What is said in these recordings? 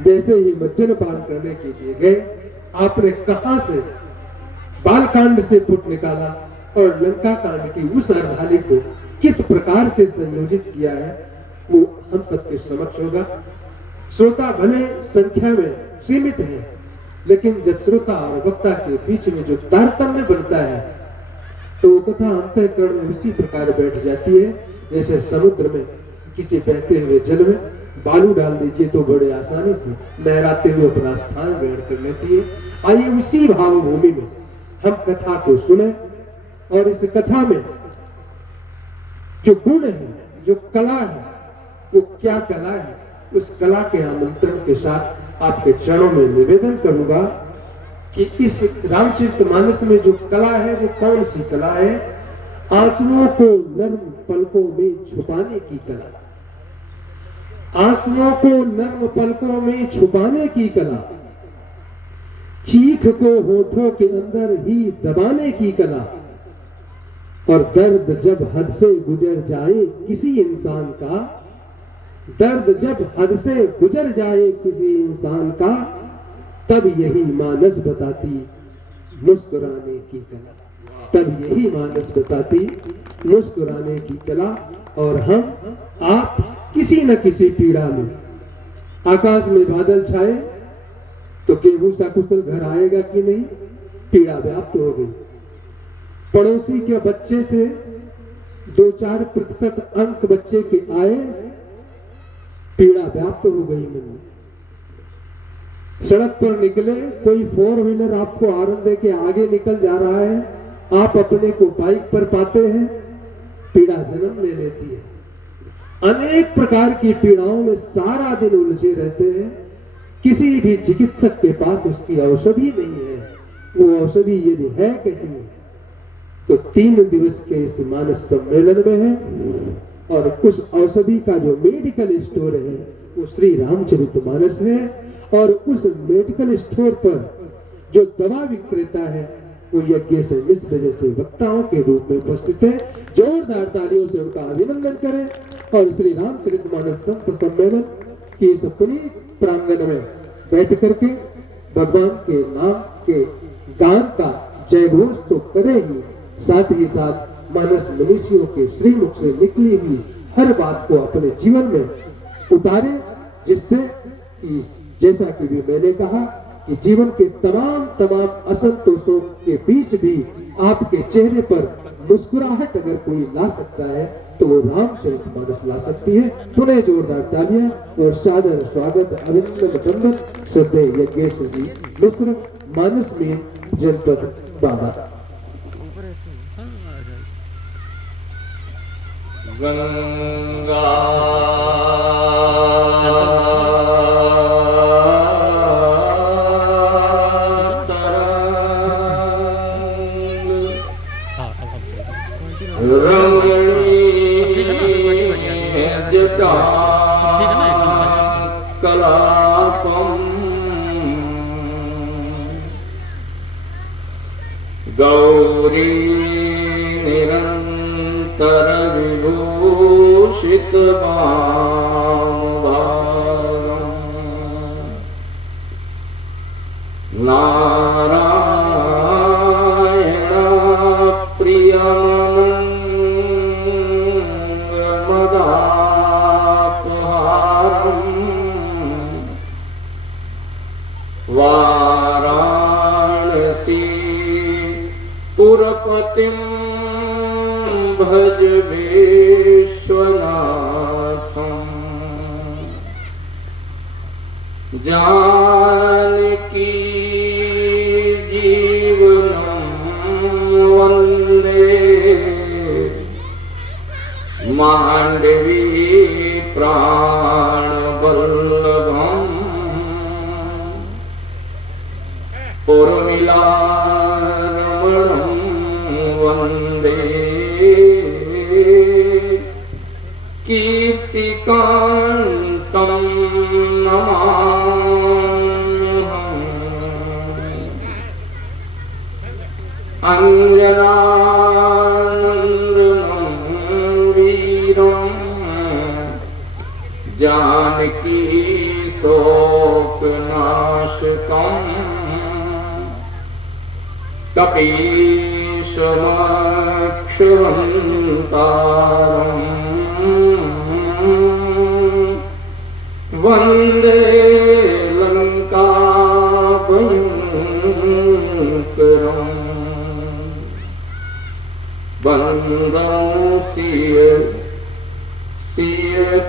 जैसे ही मज्जन पान करने के लिए गए, आपने कहां से बालकांड से पुट निकाला और लंका कांड की उस अर्धाली को किस प्रकार से संयोजित किया है, वो हम सबके समक्ष होगा। श्रोता भले संख्या में सीमित है, लेकिन जब श्रोता और वक्ता के बीच में जो तारतम्य बनता है, तो वो कथा अंतःकरण में उसी प्रकार बैठ जाती है जैसे समुद्र में किसी बहते हुए जल में बालू डाल दीजिए तो बड़े आसानी से लहराते हुए अपना स्थान ग्रहण कर लेती है। आइए उसी भावभूमि में हम कथा को सुने और इस कथा में जो गुण है, जो कला है, वो क्या कला है, उस कला के आमंत्रण के साथ आपके चरणों में निवेदन करूंगा कि इस रामचरितमानस में जो कला है वो कौन सी कला है। आंसुओं को नर्म पलकों में छुपाने की कला, आंसुओं को नर्म पलकों में छुपाने की कला, चीख को होठों के अंदर ही दबाने की कला, और दर्द जब हद से गुजर जाए किसी इंसान का, दर्द जब हद से गुजर जाए किसी इंसान का, तब यही मानस बताती मुस्कुराने की कला, तब यही मानस बताती मुस्कुराने की कला। और हम आप किसी न किसी पीड़ा में, आकाश में बादल छाए तो गेहूं सा कुशल घर आएगा कि नहीं, पीड़ा व्याप्त हो गई। पड़ोसी के बच्चे से 2-4% अंक बच्चे के आए, पीड़ा व्याप्त हो गई मन में। सड़क पर निकले, कोई 4 व्हीलर आपको आरन दे के आगे निकल जा रहा है, आप अपने को बाइक पर पाते हैं, पीड़ा जन्म ले लेती है। अनेक प्रकार की पीड़ाओं में सारा दिन उलझे रहते हैं, किसी भी चिकित्सक के पास उसकी औषधि नहीं है। वो औषधि यदि है कहीं तो 3 दिवस के इस मानस सम्मेलन में है, और उस औषधि का जो मेडिकल स्टोर है वो श्री रामचरितमानस है। और उस मेडिकल स्टोर पर जो दवा विक्रेता है वो यज्ञेश मिश्र जैसे वक्ताओं के रूप में उपस्थित है। जोरदार तालियों से उनका अभिनंदन करें और श्री रामचरितमानस संत सम्मेलन की इस पुनीत प्रांगण में बैठ करके भगवान के नाम के गान का जय घोष तो करे ही, साथ ही साथ मानस मनुष्यों के श्रीमुख से निकली हुई हर बात को अपने जीवन में उतारे, जिससे जैसा कि भी मैंने कहा कि जीवन के तमाम असंतोषों के बीच भी आपके चेहरे पर मुस्कुराहट अगर कोई ला सकता है तो वो रामचरितमानस ला सकती है। पुनः जोरदार तालियां और सादर स्वागत अभिनंदन बंदन श्रद्धेय यज्ञेश जी मिश्र, मानस में जनपद बाबा। गंगा गौरी निरंतर विभूषित नारायण प्रियमदापहारम् वाराणसी पुरपतिं भज विश्वनाथम् जानकी जीवनं वन्दे मांडवी प्राणवल्लभम् उर्मिलारमणं वन्दे कीर्तिकान्तं नमाम्यहम् अंजनानन्दनं वीरं जानकी शोक लोकनाशकम् कपीशमक्षहन्तारम् वन्दे लङ्काभयङ्करम् बन्दं सिय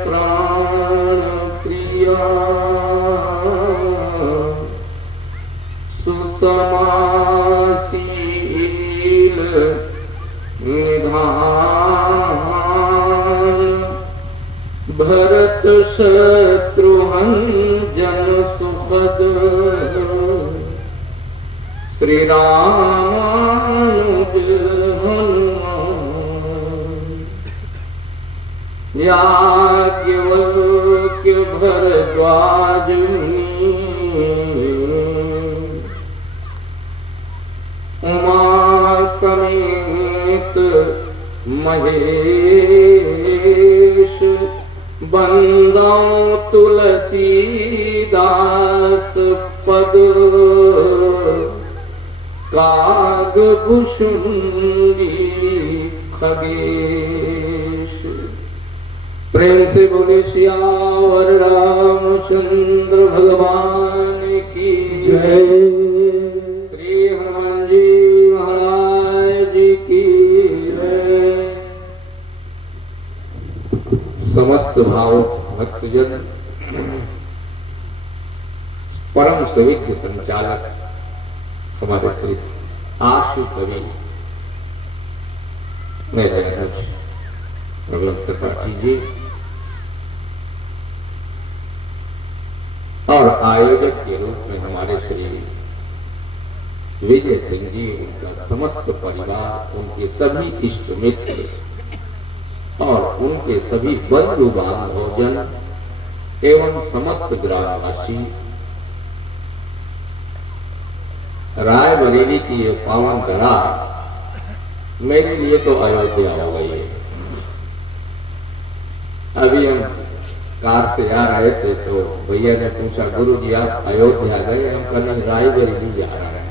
प्राणप्रिया सुसमासील निधान भरत शत्रुघ्न सुखद श्री रामानुज याज्ञवल्क्य भरद्वाज मुनि उमा समेत महेश बंदौ तुलसीदास पद कागभूषुंडी खगेश। प्रेम से बोले सियावर रामचंद्र भगवान की जय। श्री हनुमान जी महाराज की जय। समस्त भाव भक्तजन, परम सुविज्ञ संचालक हमारे श्री आशु कवि मेरे अनुज भगवंत त्रिपाठी जी और आयोजक के रूप में हमारे श्री विजय सिंह जी, उनका समस्त परिवार, उनके सभी इष्ट मित्र और उनके सभी बंधु बांधवजन एवं समस्त ग्रामवासी, रायबरेली की ये पावन धरा मेरे लिए तो अयोध्या हो गई है। अभी हम कार से आ रहे थे तो भैया ने पूछा, गुरु जी आप अयोध्या गए? हम कहने रायबरेली जा रहे हैं।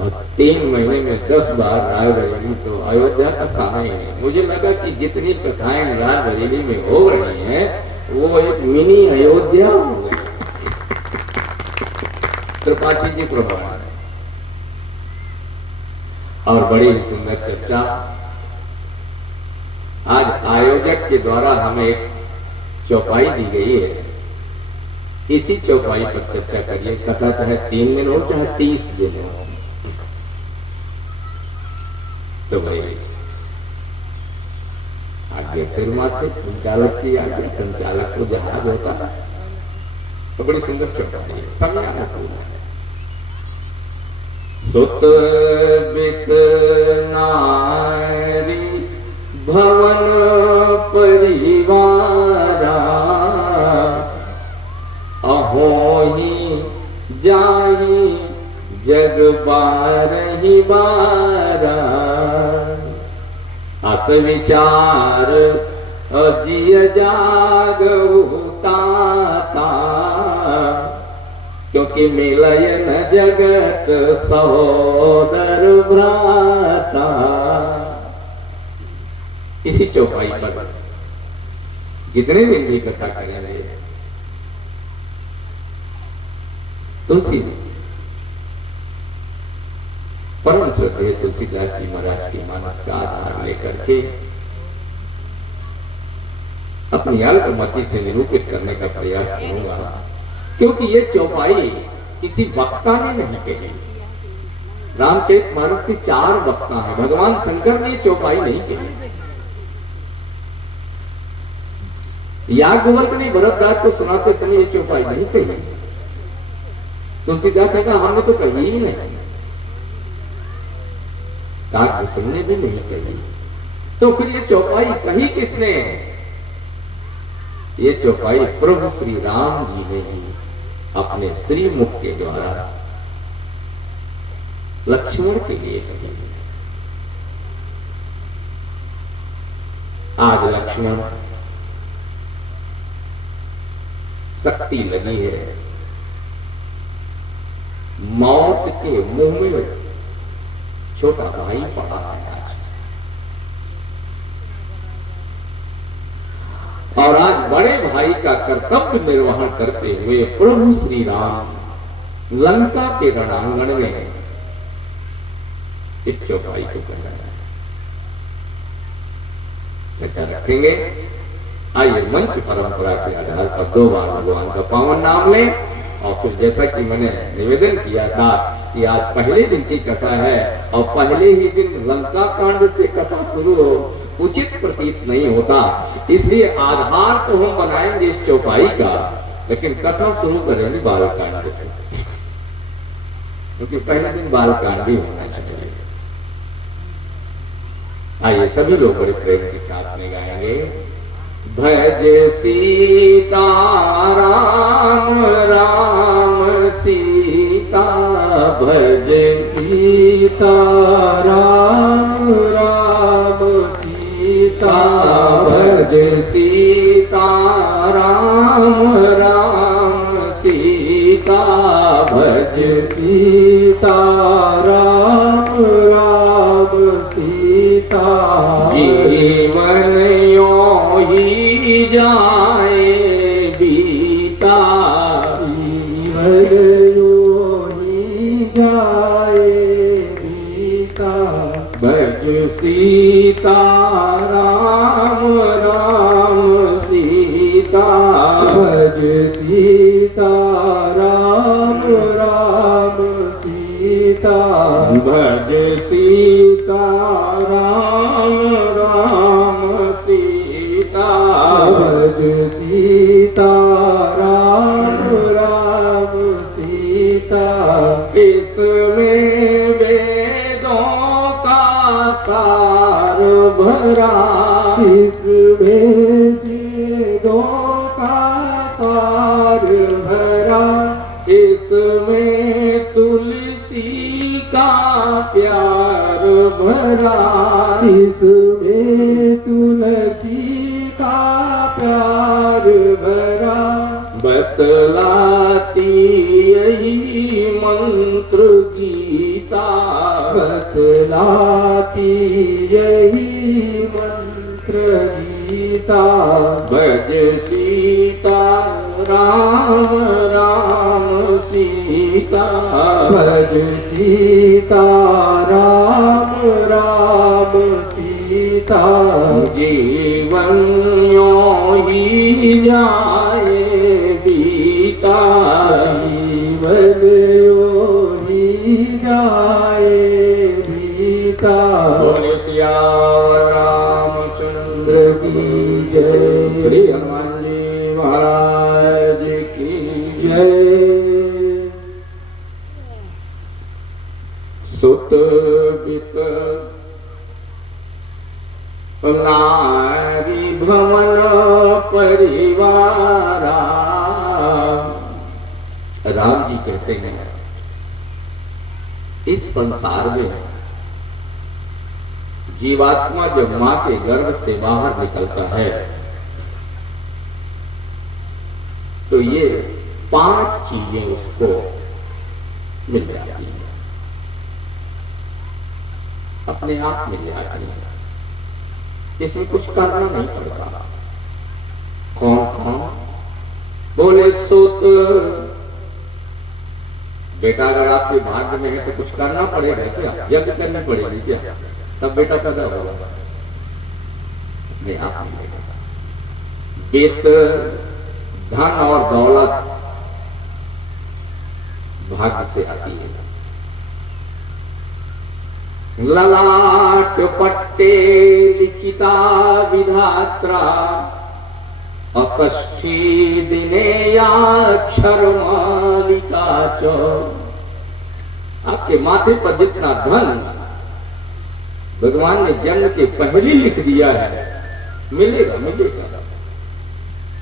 और 3 महीने में 10 बार रायबरेली, तो अयोध्या का समय है। मुझे लगा कि जितनी कथाएं रायबरेली में हो रही हैं वो एक मिनी अयोध्या हो गई। त्रिपाठी जी प्रभाव और बड़ी सुंदर चर्चा आज आयोजक के द्वारा हमें एक चौपाई दी गई है। इसी चौपाई पर चर्चा करिए। कथा चाहे 3 दिन हो चाहे 30 दिन हो। तो भाई आगे सिरमा से संचालक की आगे, संचालक को जहाज होता है। तो बड़ी सुंदर चौपाई है। समय सुत बित नारी भवन परिवारा अहोही जाही जग बारही बारा अस विचार अजिय जागता क्योंकि मिलयन जगत सहोदर भ्राता। इसी चौपाई पर जितने दिन भी कथा करेंगे तुलसी परम श्रद्धेय तुलसीदास जी महाराज की मानस का आधार लेकर के अपनी अल्पमति से निरूपित करने का प्रयास करूंगा, क्योंकि ये चौपाई किसी वक्ता ने नहीं कही। रामचरितमानस के 4 वक्ता हैं। भगवान शंकर ने चौपाई नहीं कही। याज्ञवल्क्य ने भरतदास को सुनाते समय ये चौपाई नहीं कही। तुलसीदास ने कहा हमने तो कही ही नहीं। काकभूषण ने भी नहीं कही। तो फिर ये चौपाई कही किसने? ये चौपाई प्रभु श्री राम जी ने ही अपने श्रीमुख के द्वारा लक्ष्मण के लिए कही। आज लक्ष्मण शक्ति लगी है। मौत के मुंह में छोटा भाई पड़ा है आज, और आज बड़े भाई का कर्तव्य निर्वहन करते हुए प्रभु श्री राम लंका के रणांगण में इस चौपाई को कह रहे हैं। चर्चा रखेंगे। आइए मंच परंपरा के आधार पर 2 बार भगवान का पावन नाम लें, और फिर जैसा कि मैंने निवेदन किया था कि आज पहले दिन की कथा है और पहले ही दिन लंका कांड से कथा शुरू हो उचित प्रतीत नहीं होता, इसलिए आधार तो हम बनाएंगे इस चौपाई का, लेकिन कथा शुरू करेंगे बालकांड से, क्योंकि पहले दिन बालकांड भी होना चाहिए। आइए सभी लोग बड़े प्रेम के साथ में गाएंगे। भज सीता राम राम सीता, भज सीता राम राम सीता, भज सीता राम राम सीता, भज सीता राम राम सीता। जीवन यो ही जाए बीता, जीवन यो ही जाए बीता, भज सीता राम राम सीता, भज सीता राम राम सीता, भज सीता राम राम सीता, भज सीता राम राम सीता। इसमें वेदों का सार भरा, इसमें वेदों का सार भरा, इसमें तुलसी का प्यार भरा, इसमें तुलसी का प्यार भरा। बतलाती यही मंत्र गीता, बतलाती यही मंत्र गीता। भज सीता राम राम सीता, भज सीता राम राम सीता। जीवन यो ही जाए बीता, जीवन यो ही जाए बीता। बोले सियावर रामचंद्र की जय, श्री हनुमान जी महाराज की जय। सुत बित नारी भवन परिवारा। राम जी कहते हैं इस संसार में जीवात्मा जब मां के गर्भ से बाहर निकलता है तो ये 5 चीजें उसको मिल जाती हैं, अपने आप मिल जाती हैं, इसमें कुछ करना नहीं पड़ता। कौन कौन? बोले सुत। बेटा अगर आपके भाग्य में है तो कुछ करना पड़ेगा क्या? यज्ञ करनी पड़ेगी क्या? तब बेटा पैदा होगा, अपने आप मिलेगा। वित्त, धन और दौलत भाग्य से आती है। ललाट पट्टे लिखिता विधात्रा, अषष्ठी दिने याक्षर मालिका च। आपके माथे पर जितना धन भगवान ने जन्म के पहले लिख दिया है मिलेगा मिलेगा।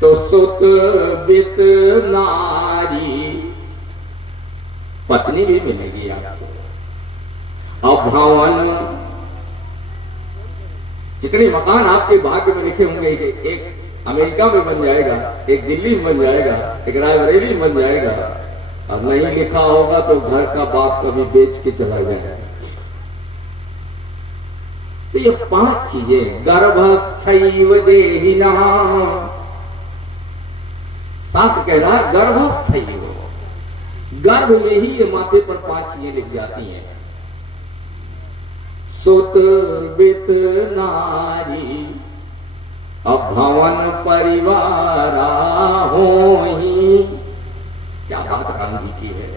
तो सुत वित नारी, पत्नी भी मिलेगी आपको। और भवन, जितने मकान आपके भाग्य में लिखे होंगे एक अमेरिका में बन जाएगा, एक दिल्ली में बन जाएगा, एक रायबरेली में बन जाएगा, और नहीं लिखा होगा तो घर का बाप कभी बेच के चला जाएगा। तो ये 5 चीजें, गर्भस्थैव देहिनः, शास्त्र कह रहा है गर्भस्थैव, गर्भ में ही ये माथे पर 5 चीजें लिख जाती हैं। सुत वित नारी अभवन परिवारा होहि। क्या बात राम जी की है।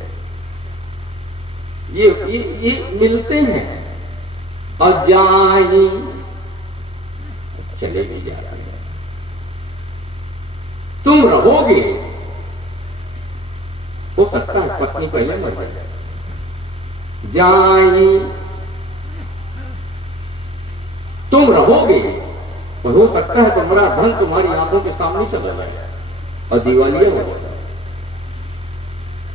ये मिलते हैं और जाहि चले भी जाते हैं। तुम रहोगे, हो सकता है पत्नी पहले मर जाए, जाहि तुम रहोगे, और हो सकता है तुम्हारा धन तुम्हारी आंखों के सामने चला जाए और दिवालिया हो जाए।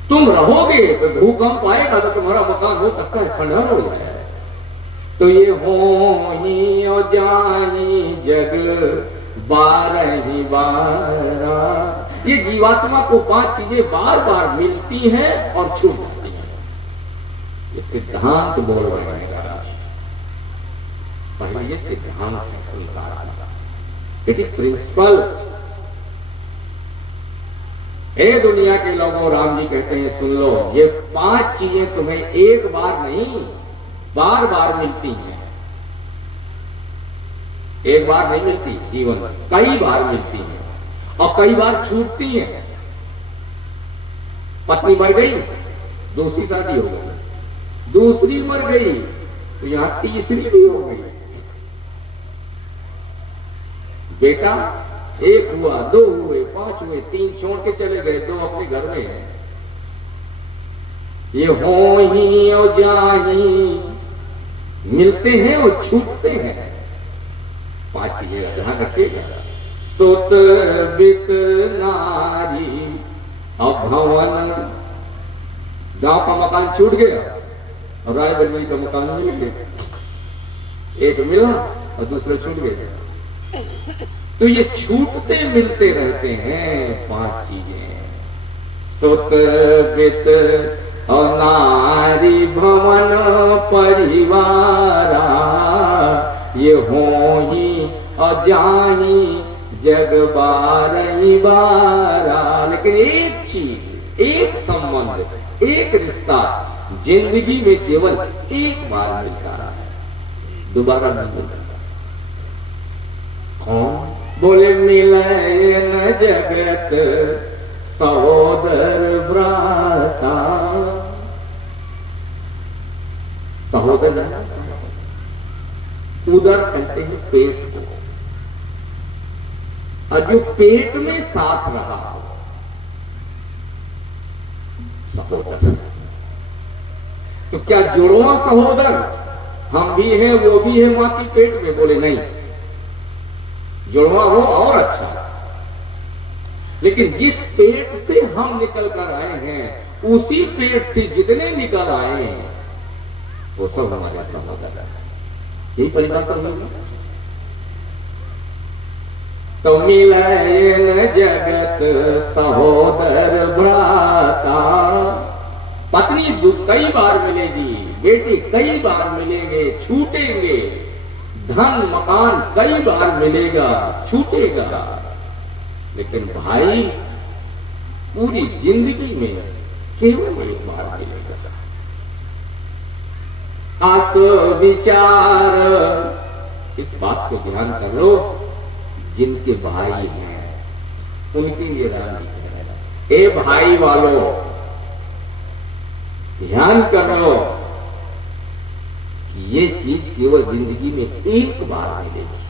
तुम रहोगे तो भूकंप आएगा तो तुम्हारा मकान हो सकता है खंडहर हो जाए। तो ये होहि और जाहि जग बारहि बारा, ये जीवात्मा को 5 चीजें बार बार मिलती हैं और छूट जाती हैं। ये सिद्धांत बोल रहे हैं। पहले ये सिद्धांत है संसार का, इट इज प्रिंसिपल। ए दुनिया के लोगों, राम जी कहते हैं सुन लो, ये 5 चीजें तुम्हें एक बार नहीं बार बार मिलती हैं। एक बार नहीं मिलती जीवन में, कई बार मिलती हैं और कई बार छूटती हैं। पत्नी मर गई, दूसरी शादी हो गई, दूसरी मर गई तो यहां तीसरी भी हो गई। बेटा 1 हुआ, 2 हुए, 5 हुए, 3 छोड़ के चले गए, 2 अपने घर में हैं। ये होहि और जाहि मिलते हैं और छूटते हैं। 5 चीजें ध्यान रखिएगा। सुत वित नारी अभवन, गांव का मकान छूट गया और रायबरेली का मकान मिल गया। एक मिला और दूसरा छूट गया। तो ये छूटते मिलते रहते हैं 5 चीजें। सुत वित और नारी भवन परिवारा, ये होहि और जाहि जग बारहि बारा। लेकिन एक चीज, एक संबंध, एक रिश्ता जिंदगी में केवल एक बार मिलता है, दोबारा नहीं मिलता। कौन? बोले मिलन जगत सहोदर भ्राता। सहोदर उदर कहते हैं पेट को, और जो पेट में साथ रहा सहोदर। तो क्या जुड़वा सहोदर हम भी हैं वो भी है मां की पेट में? बोले नहीं, जुड़वा हो और अच्छा, लेकिन जिस पेट से हम निकल कर आए हैं उसी पेट से जितने निकल आए हैं वो सब हमारे सहोदर है। यही परिभाषा होगी। तो मिलन जगत सहोदर भ्राता। पत्नी कई बार मिलेगी, बेटे कई बार मिलेंगे, छूटेंगे, धन मकान कई बार मिलेगा, छूटेगा, लेकिन भाई पूरी जिंदगी में केवल एक बार मिलेगा। आस विचार, इस बात को ध्यान कर लो, जिनके भाई हैं उनके लिए राम जी कह रहे हैं, ए भाई वालों ध्यान कर लो कि ये चीज केवल जिंदगी में एक बार मिलेगी।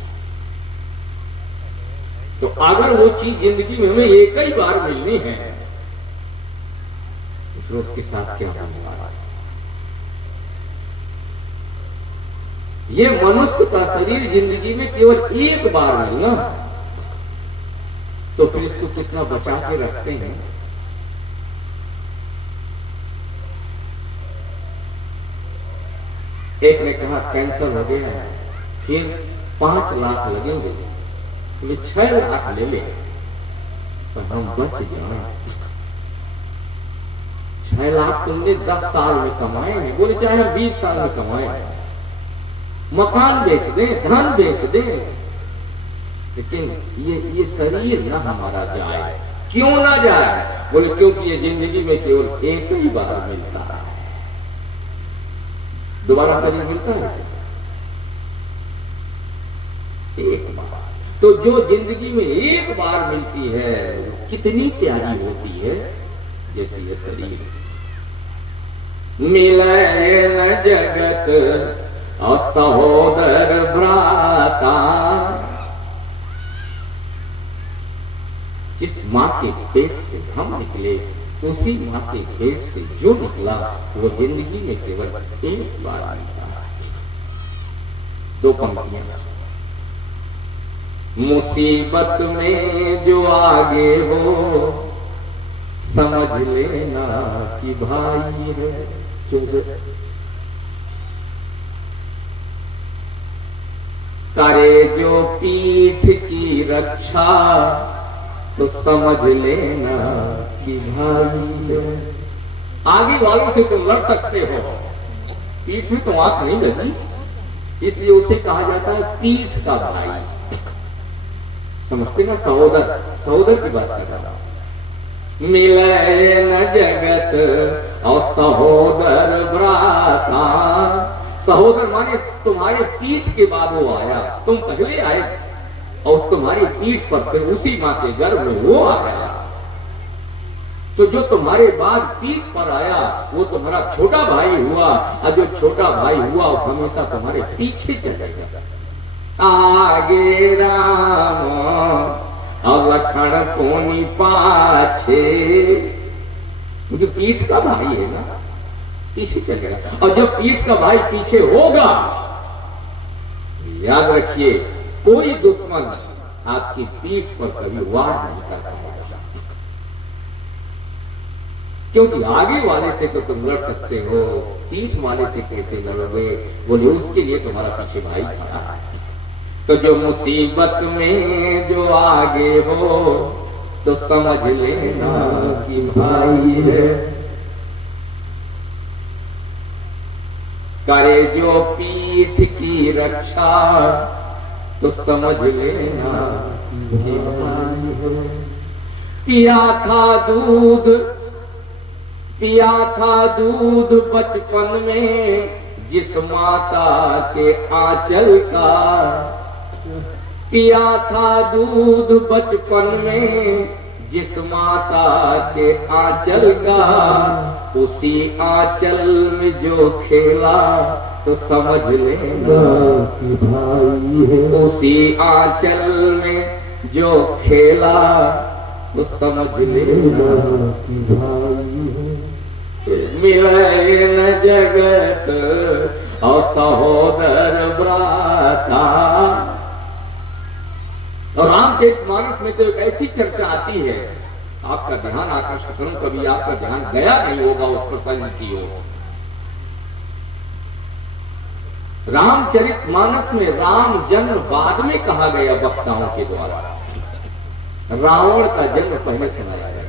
तो अगर वो चीज जिंदगी में हमें एक ही बार मिलनी है तो फिर उसके साथ क्या होने वाला है? ये मनुष्य का शरीर जिंदगी में केवल एक बार मिलना, तो फिर इसको कितना बचा के रखते हैं। एक ने कहा कैंसर हो गया है, फिर 5 लाख लगेंगे, बोले 6 लाख ले ले पर हम बच जाए। 6 लाख तुमने 10 साल में कमाए हैं। बोले चाहे हम 20 साल में कमाए, मकान बेच दें, धन बेच दें, लेकिन ये शरीर ना हमारा जाए। क्यों ना जाए? बोले क्योंकि ये जिंदगी में केवल एक ही बार मिलता है, दोबारा शरीर मिलता है एक बार। तो जो जिंदगी में एक बार मिलती है वो कितनी प्यारी होती है, जैसे ये शरीर। मिले न जगत और सहोदर भ्राता, जिस माँ के पेट से हम निकले उसी माँ के पेट से जो निकला वो जिंदगी में केवल एक बार मिलता है। 2 पंक्तियां। मुसीबत में जो आगे हो समझ लेना कि भाई है। करे जो पीठ की रक्षा तो समझ लेना कि भाई है। आगे वालों से तुम लड़ सकते हो, पीठ में तो आंख नहीं लगी, इसलिए उसे कहा जाता है पीठ का भाई। समझते ना? सहोदर, सहोदर की बात कर रहा हूं। मिले न जगत और सहोदर भ्राता। सहोदर माने तुम्हारे पीठ के बाद वो आया, तुम पहले आए और तुम्हारी पीठ पर फिर उसी माँ के गर्भ में वो आ गया। तो जो तुम्हारे बाद पीठ पर आया वो तुम्हारा छोटा भाई हुआ, और जो छोटा भाई हुआ वो हमेशा तुम्हारे पीछे चलेगा। आगे राम और लखन कोनी पाछे, क्योंकि पीठ का भाई है ना, पीछे चलेगा। और जब पीठ का भाई पीछे होगा, याद रखिए कोई दुश्मन आपकी पीठ पर कभी वार नहीं कर पाएगा, क्योंकि आगे वाले से तो तुम लड़ सकते हो, पीठ वाले से कैसे लड़ोगे? बोले उसके लिए तुम्हारा पीछे भाई खड़ा है। तो जो मुसीबत में जो आगे हो तो समझ लेना कि भाई है। करे जो पीठ की रक्षा तो समझ लेना कि भाई है। पिया था दूध बचपन में जिस माता के आंचल का। पिया था दूध बचपन में जिस माता के आंचल का, उसी आंचल में जो खेला तो समझ लेना कि भाई है। उसी आंचल में जो खेला तो समझ लेना कि भाई है। मिले न जगत और सहोदर भ्राता। और रामचरितमानस में तो एक ऐसी चर्चा आती है, आपका ध्यान आकर्षित करूं, कभी आपका ध्यान गया नहीं होगा उस प्रसंग की ओर। रामचरितमानस में राम जन्म बाद में कहा गया वक्ताओं के द्वारा, रावण का जन्म पहले सुनाया गया।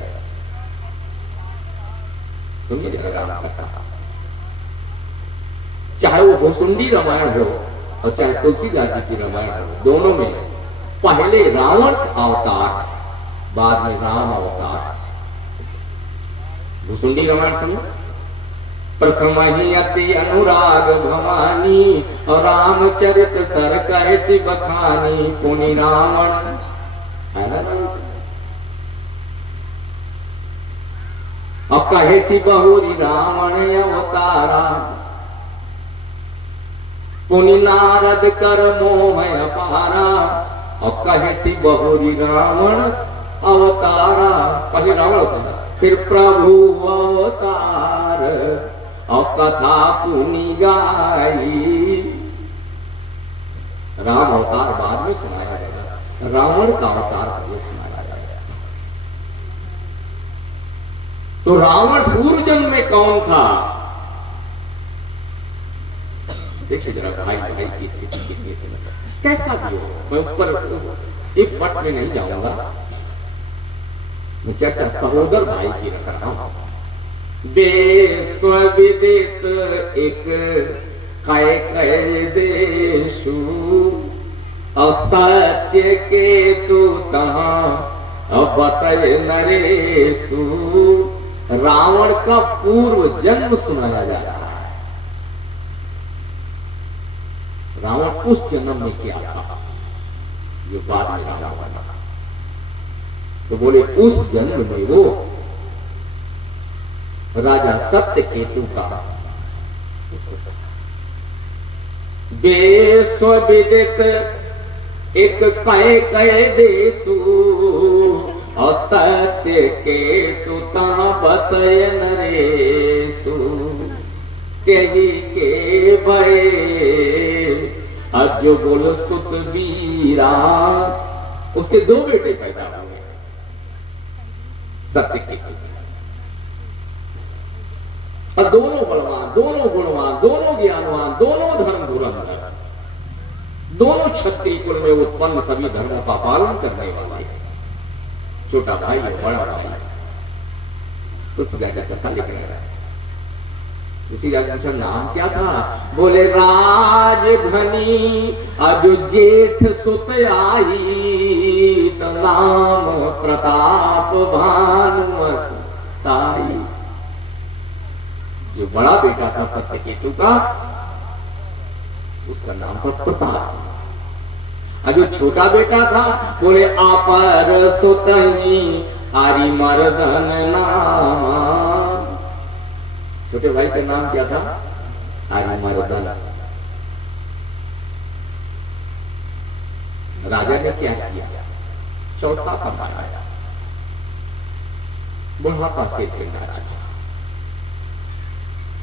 सुनिए जरा राम कथा, चाहे वो भुसुंडी रामायण हो और चाहे तुलसीदास जी की रामायण हो, दोनों में पहले रावण अवतार बाद में राम अवतार। भुसुंडी रामायण सुनो। प्रथम ही अति अनुराग भवानी और रामचरित सर कैसी बखानी। पुनि रावण है ना, अब कहे सी बहुरी रावण अवतारा। पुनि नारद कर मोह अपारा और कहे सी बहुरी रावण अवतारा। पहले रावण अवतार, फिर प्रभु अवतार और कथा पुनि गाई। राम अवतार बाद में सुनाया गया, रावण का अवतार पहले सुनाया गया। तो रावण पूर्व जन्म में कौन था? देखिए जरा भाई भाई की स्थिति कितनी से कैसा भी हो, मैं उस पर इस पट में नहीं जाऊंगा, मैं चर्चा सहोदर भाई की रख रहा हूं। विदित एक कै कै देशु, असत्य के तू तहां बसय नरेशु। रावण का पूर्व जन्म सुनाया जा रहा है। रावण उस जन्म में क्या था जो बाद में रावण बना, तो बोले उस जन्म में वो राजा सत्य केतु का विदित एक कै कै देशु, असत्य केतु ता बसय नरेशु। तेही के भय अजो बोल सुत वीरा, उसके दो बेटे पैदा हुए, सत्य केतु, और दोनों बलवान, दोनों गुणवान, दोनों ज्ञानवान, दोनों धर्म धुरंधर, दोनों क्षत्रिय कुल में उत्पन्न, सभी धर्मों का पालन करने वाले। छोटा भाई और बड़ा भाई। कुछ कथा लिख रहा है। उसी पूछा नाम क्या था, बोले राजधनी अजो जेठ सुत आई, तो नाम प्रताप भानुमताई। जो बड़ा बेटा था सत्य केतु का, उसका नाम था प्रताप। और जो छोटा बेटा था, बोले अपर सुतनी आरी मर्दन नामा। छोटे भाई का नाम क्या था, आरी मर्दन। राजा ने क्या किया, चौथा पकाया, बुढ़ापा से राजा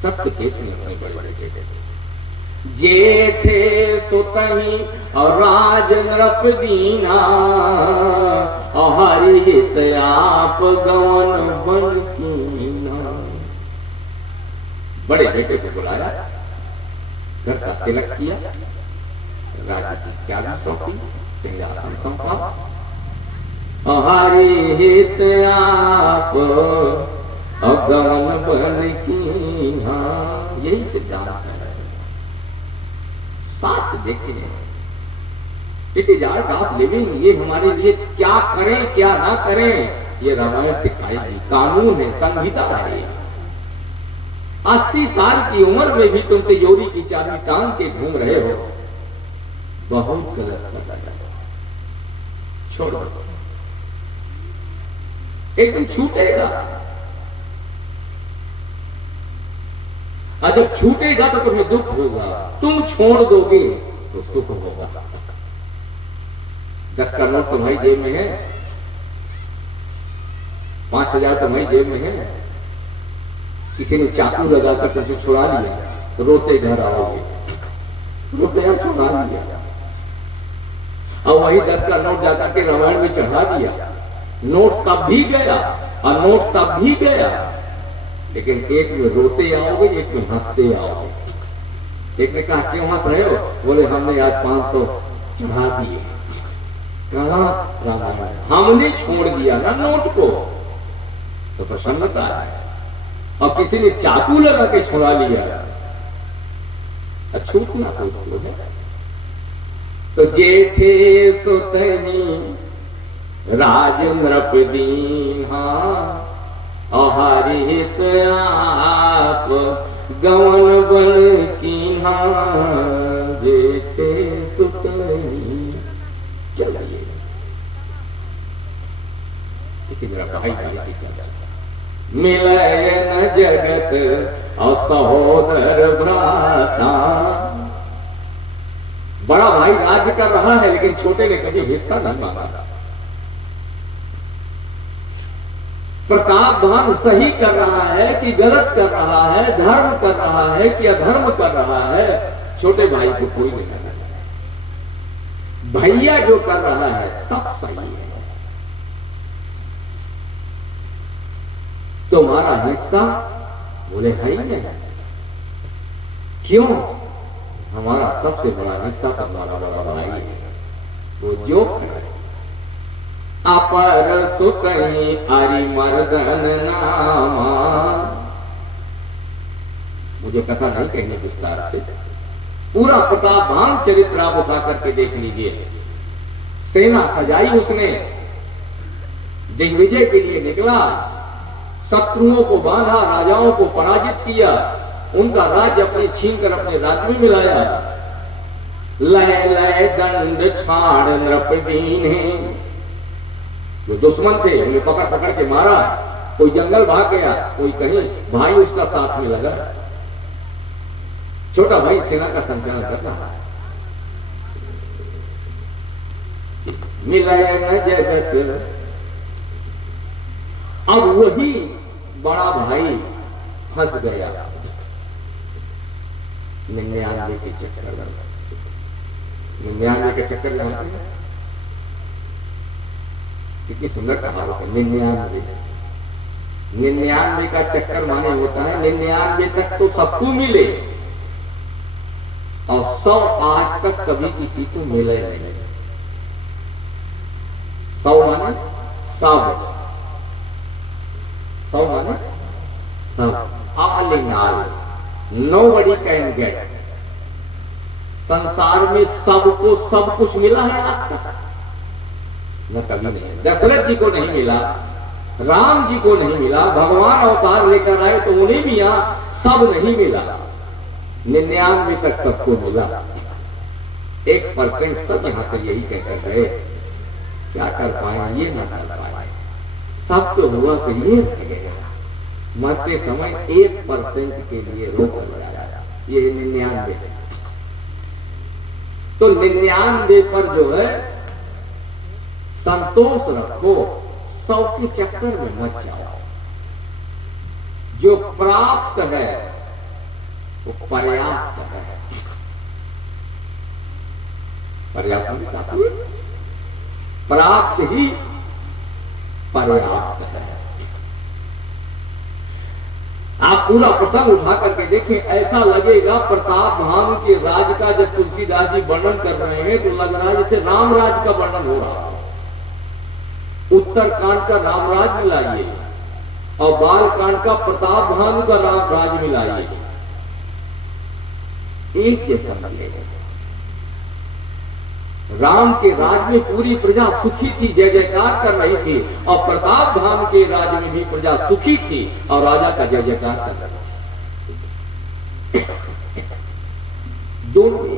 सत्य केतु ने अपने बड़े बड़े बेटे जेठे सुतही और राज नृप दीना, और हरिहित आप गवन बन कीना। बड़े बेटे को बुलाया, घर का तिलक किया, राजा की चाबी सौंपी, सिंहासन सौंपा, और हरिहित आप गवन बन कीना। यही सिद्धांत है। शास्त्र देखते हैं, it is art of living. ये हमारे लिए क्या करें क्या ना करें, ये रामायण सिखाएगी। कानून है, संहिता है। 80 साल की उम्र में भी तुम तिजोरी की चाबी टांग के घूम रहे हो, बहुत गलत लगा। छोड़ दो, एक दिन छूटेगा, और जब छूटेगा तो तुम्हें दुख होगा। तुम छोड़ दोगे तो सुख होगा। 10 का नोट तुम्हारी जेब में है, 5000 तुम्हारी जेब में है, किसी ने चाकू लगाकर तुझे छुड़ा लिया, तो रोते घर आओगे, रुपया छुड़ा लिया। और वही 10 का नोट जाकर के रामायण में चढ़ा दिया। नोट तब भी गया और नोट तब भी गया, लेकिन एक में रोते आओगे, एक में हंसते आओगे। एक ने कहा क्यों हंस रहे हो, बोले हमने आज 500 चढ़ा दिए। कहा रामायण, हमने छोड़ दिया ना नोट को, तो प्रसन्नता है। और किसी ने चाकू लगा के छुड़ा लिया, छूटना तो उसको है। तो जेठे सुतनी राज नृप दीन्हा, और हरिहित आप गवन बन कीन्हा। जेठे सुतनी, चलिए मेरा भाई की चर्चा। मिलय न जगत और सहोदर भ्राता। बड़ा भाई राज्य कर रहा है, लेकिन छोटे ने कभी हिस्सा नहीं मांगा। प्रताप भान सही कर रहा है कि गलत कर रहा है, धर्म कर रहा है कि अधर्म कर रहा है, छोटे भाई को कोई नहीं कर रहा है। भैया जो कर रहा है सब सही है। तुम्हारा हिस्सा, बोले है ही नहीं। क्यों? हमारा सबसे बड़ा हिस्सा तुम्हारा बड़ा भाई है, वो जो करे अपर सुतहि अरिमर्दन नामा। मुझे कथा नहीं कहनी विस्तार से, पूरा प्रतापवान चरित्र आप उठा करके देख लीजिए। सेना सजाई उसने, दिग्विजय के लिए निकला, शत्रुओं को बांधा, राजाओं को पराजित किया, उनका राज्य अपने छीन कर अपने राज्य में मिलाया। लय लय दंड छाड़ नृपदीन है, जो दुश्मन थे उन्हें पकड़ पकड़ के मारा, कोई जंगल भाग गया, कोई कहीं, भाई उसका साथ में लगा। छोटा भाई सेना का संचालन कर रहा है। मिलय न जगत, अब वही बड़ा भाई फंस गया 99 के चक्कर में। 99 के चक्कर जानते हैं? कितनी सुंदर कहावत है 99। 99 का चक्कर माने होता है 99 तक तो सबको मिले और 100 आज तक कभी किसी को मिले नहीं। 100 माने सब, 100 माने सब, all in all, nobody can get। संसार में सबको सब कुछ मिला है आज तक? न कभी नहीं। दशरथ जी को नहीं मिला, राम जी को नहीं मिला, भगवान अवतार लेकर आए तो उन्हें भी यहां सब नहीं मिला। 99 तक सबको मिला, 1% सब यहां से यही कहकर गए क्या कर पाए, ये ना कर पाए, सब तो हुआ तो ये रह गया। मरते समय 1% के लिए रोक लगाया, ये 99। तो 99 पर जो है संतोष रखो, 100 के चक्कर में मत जाओ। जो प्राप्त है वो पर्याप्त है। पर्याप्त प्राप्त ही पर्याप्त है। आप पूरा प्रसंग उठा करके देखें, ऐसा लगेगा प्रताप भानु के राज का जब तुलसीदास जी वर्णन कर रहे हैं तो लग रहा है जैसे राम राज का वर्णन हो रहा है। उत्तरकांड का रामराज मिलाइए और बालकांड का प्रताप भानु का रामराज मिलाइए, एक जैसा लगेगा। राम के राज में पूरी प्रजा सुखी थी, जय जयकार कर रही थी, और प्रताप भानु के राज में भी प्रजा सुखी थी और राजा का जय जयकार कर रही थी। दोनों।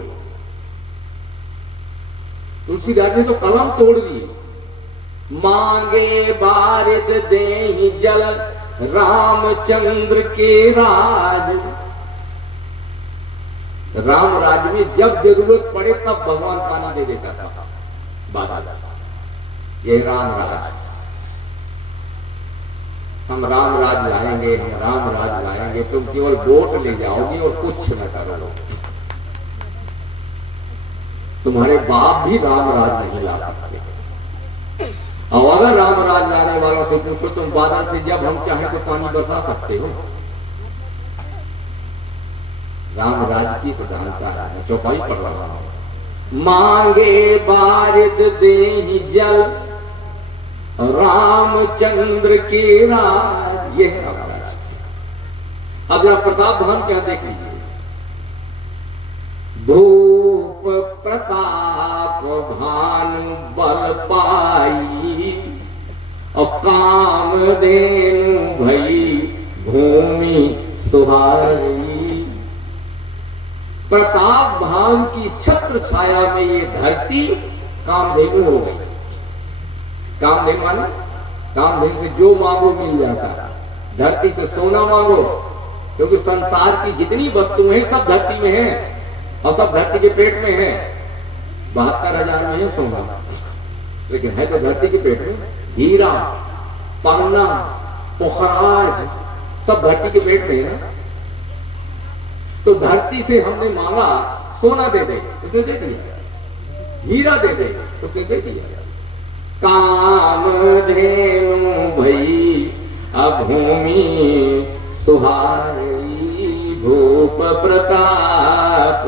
तुलसीदास ने तो कलम तोड़ दी, मांगे बारिद देहि जल रामचंद्र के राज। राम राज में जब जरूरत पड़े तब भगवान पानी दे देता था। बात ये राम राज, हम राम राज लाएंगे, हम राम राज लाएंगे। तुम केवल वोट ले जाओगे और कुछ न करोगे। तुम्हारे बाप भी राम राज नहीं ला सकते। और अगर राम राज लाने वालों से पूछो, तुम बादल से जब हम चाहें तो पानी बरसा सकते हो? राम राज की प्रधानता है। मैं चौपाई पढ़ रहा हूं। मांगे बारिद देहि जल रामचंद्र के राज, ये है राम राज। अब जरा प्रताप भान क्या देख लीजिए। भूप प्रताप भानु बल पाई और कामधेनु भई भूमि सुहाई। प्रताप भान की छत्र छाया में ये धरती कामधेनु हो गई। कामधेनु माने कामधेनु से जो मांगो मिल जाता। धरती से सोना मांगो, क्योंकि संसार की जितनी वस्तुएं हैं सब धरती में हैं और सब धरती के पेट में है। 72,000 में है सोना, लेकिन है तो धरती के पेट में। हीरा, पन्ना, पोखराज सब धरती के पेट में है ना। तो धरती से हमने मांगा सोना दे दे, उसने दे दिया। हीरा दे दे, उसने दे दिया। कामधेनु भई अभूमि सुहाई भूप प्रताप।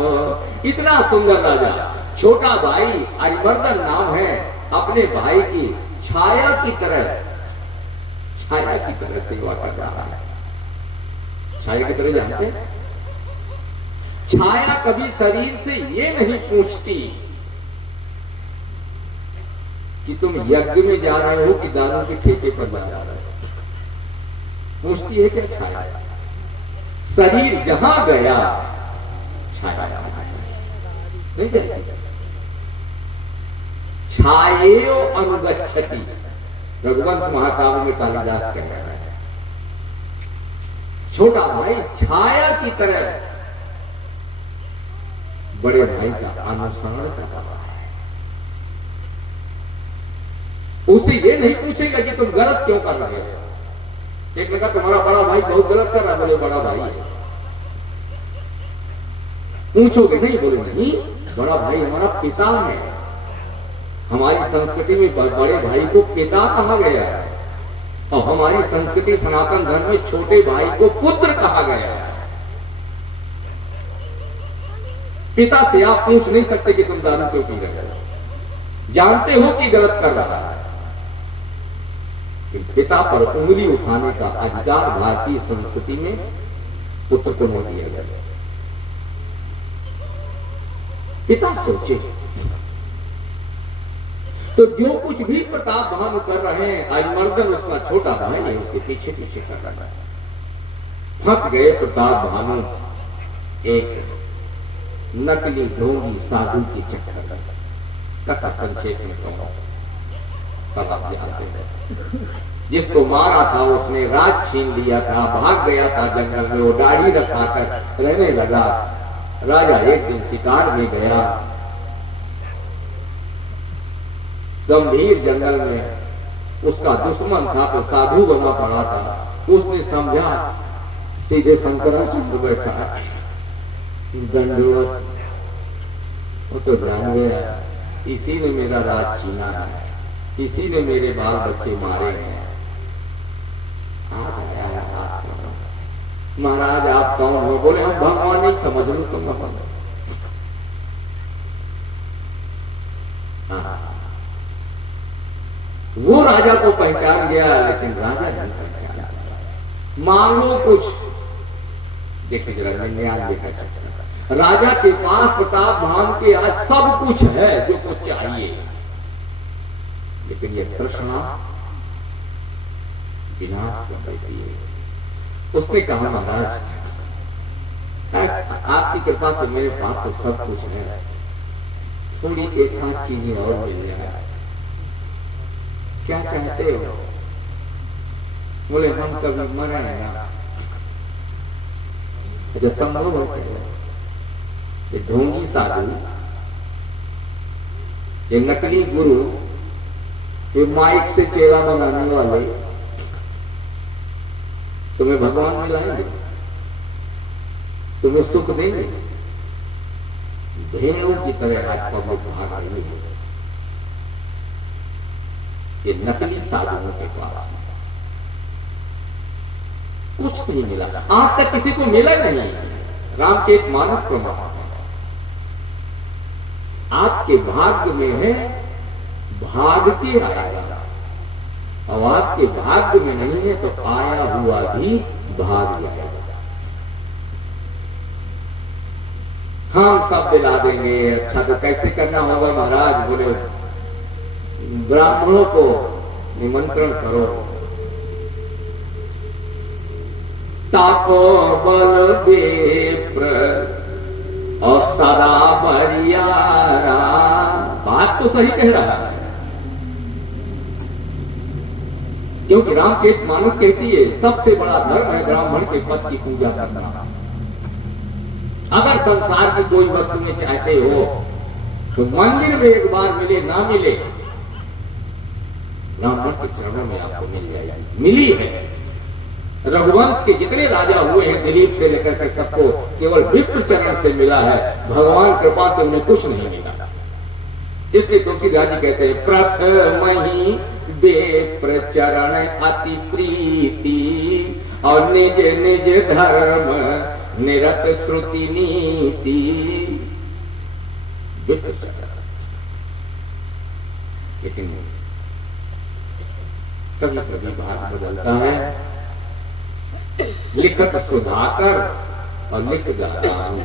इतना सुंदर राजा, छोटा भाई अरिमर्दन नाम है, अपने भाई की छाया की तरह सेवा कर रहा है। छाया की तरह जानते हैं, छाया कभी शरीर से ये नहीं पूछती कि तुम यज्ञ में जा रहे हो कि दानों के ठेके पर जा रहे हो। पूछती है क्या छाया? शरीर जहां गया छाया नहीं जाती। छायो अनुगच्छति, रघुवंश महाकाव्य में कालिदास कह रहा है। छोटा भाई छाया की तरह बड़े भाई का अनुसरण कर रहा है। उससे ये नहीं पूछेगा कि तुम गलत क्यों कर रहे हो। एक लगा तुम्हारा बड़ा भाई बहुत गलत कर रहा, बोले बड़ा भाई है। पूछोगे नहीं? बोले नहीं, बड़ा भाई हमारा पिता है। हमारी संस्कृति में बड़े भाई को पिता कहा गया है, और हमारी संस्कृति सनातन धर्म में छोटे भाई को पुत्र कहा गया है। पिता से आप पूछ नहीं सकते कि तुम दारू क्यों पी रहे हो, जानते हो कि गलत कर रहा है। पिता पर उंगली उठाने का अधिकार भारतीय संस्कृति में पुत्र को नहीं दिया गया। पिता सोचे तो जो कुछ भी प्रताप भानु कर रहे हैं, आज मर्दन उसका छोटा भाई है, उसके पीछे पीछे कर रहा है। फंस गए प्रताप भानु एक नकली ढोंगी साधु के चक्कर में। कथा संक्षेप में कहूं, सब आप जानते हैं। जिसको मारा था उसने राज छीन लिया था, भाग गया था जंगल में, वो दाढ़ी रखाकर रहने लगा। राजा एक दिन शिकार में गया, गंभीर जंगल में उसका दुश्मन था तो साधु बना पड़ा था। उसने समझा सीधे शंकराचार्य बैठा दंडवत, वो तो जान गया इसी ने मेरा राज छीना है, इसी ने मेरे बाल बच्चे मारे हैं। आज आया है आश्रम। महाराज आप कौन हो? बोले हम भगवान नहीं समझ लो तुम भगवान। वो राजा को पहचान गया, लेकिन राजा नहीं पहचाना। मांगो कुछ, देखिए जरा न्याय देखा जाता। राजा के पास प्रताप भान के आज सब कुछ है जो कुछ चाहिए, लेकिन ये तृष्णा विनाश कर देती है। उसने कहा महाराज आपकी कृपा से मेरे पास तो सब कुछ है, थोड़ी एक आध चीजें और मिल जाए, क्या चाहते हो? बोले हम कभी मरे ना। जो संभव होते हैं ये ढोंगी साधु, ये नकली गुरु, ये माइक से चेला बनाने वाले तुम्हें भगवान मिलाएंगे, तुम्हें सुख देंगे। भेड़ों की तरह आज पब्लिक भाग रही है ये नकली साधुओं के पास। कुछ नहीं मिला, आज तक किसी को मिला नहीं। रामचरितमानस प्रमाण आपके भाग्य में है, भाग के आएगा, और आपके भाग्य में नहीं है तो आया हुआ भी भाग जाएगा। हम सब दिला देंगे। अच्छा तो कैसे करना होगा महाराज? बोले ब्राह्मणों को निमंत्रण करो, ताको बल विप्र और सदा बरियारा। बात तो सही कह रहा है, क्योंकि रामचरितमानस कहती है सबसे बड़ा धर्म है ब्राह्मण के पद की पूजा करना। अगर संसार की कोई वस्तु में चाहते हो तो मंदिर में एक बार मिले ना मिले, ब्राह्मण के चरणों में आपको मिल जाएगी। मिली है। रघुवंश के जितने राजा हुए हैं दिलीप से लेकर के सबको केवल विप्र चरण से मिला है, भगवान कृपा से उन्हें कुछ नहीं मिला। इसलिए तुलसीदास जी कहते हैं प्रथम ही विप्र चरण अति प्रीति और निज निज धर्म निरत श्रुति नीति। लेकिन कभी कभी भाग बदलता है। लिखत सुधाकर और लिख जाता हूं।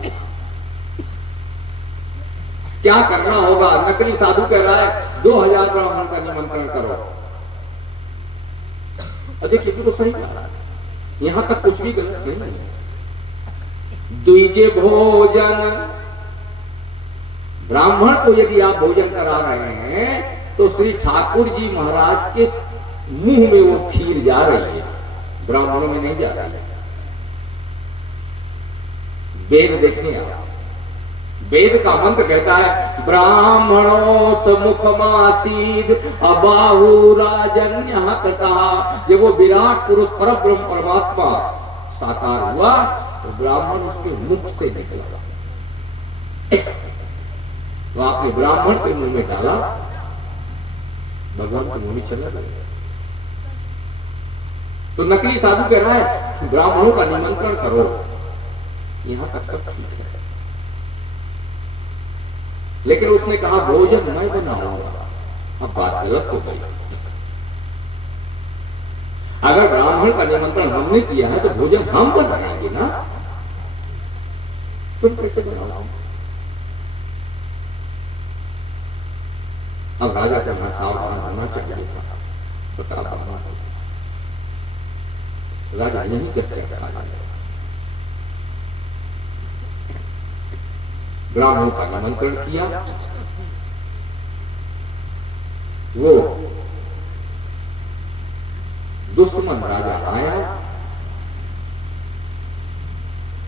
क्या करना होगा? नकली साधु कह रहा है 2000 ब्राह्मण का निमंत्रण करो। देखिए तो सही कहा, यहां तक कुछ भी गलत नहीं है। द्विज भोजन, ब्राह्मण को यदि आप भोजन करा रहे हैं तो श्री ठाकुर जी महाराज के मुंह में वो खीर जा रही है, ब्राह्मणों में नहीं जा रही है। वेद देखिए आप, वेद का मंत्र कहता है ब्राह्मणों समुखमासीद अबाहु राजन्य कथा। जब वो विराट पुरुष परब्रह्म परमात्मा साकार हुआ तो ब्राह्मण उसके मुख से निकला। तो आपने ब्राह्मण के मुंह में डाला, भगवान के मुंह में चला गया। तो नकली साधु कह रहा है ब्राह्मणों का निमंत्रण करो। यहां तक सब ठीक है, लेकिन उसने कहा भोजन मैं बनाऊंगा। अब बात गलत हो गई। अगर ब्राह्मण का निमंत्रण हमने किया है तो भोजन हम बनाएंगे ना, तुम कैसे बनाओ? अब राजा को यहां सावधान होना चाहिए था। बता राजा यही कच्चा खा, ब्राह्मणों का निमंत्रण किया। वो दुश्मन राजा आया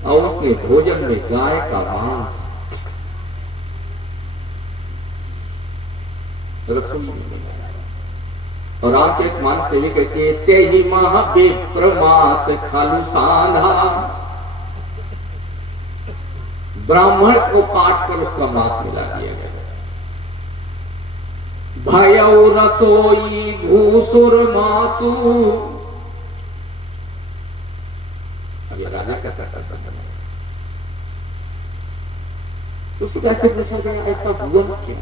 और उसने भोजन में गाय का मांस रसोई में बनाया। और रामचरित मानस देवी कहते हैं ते ही महाविप्रमास खालू सांधा। ब्राह्मण को काट कर उसका मांस मिला दिया गया। भयउ रसोई घूसुर मासू। अब ये राजा क्या करता था? तो उसे कैसे पूछा गया ऐसा हुआ क्यों?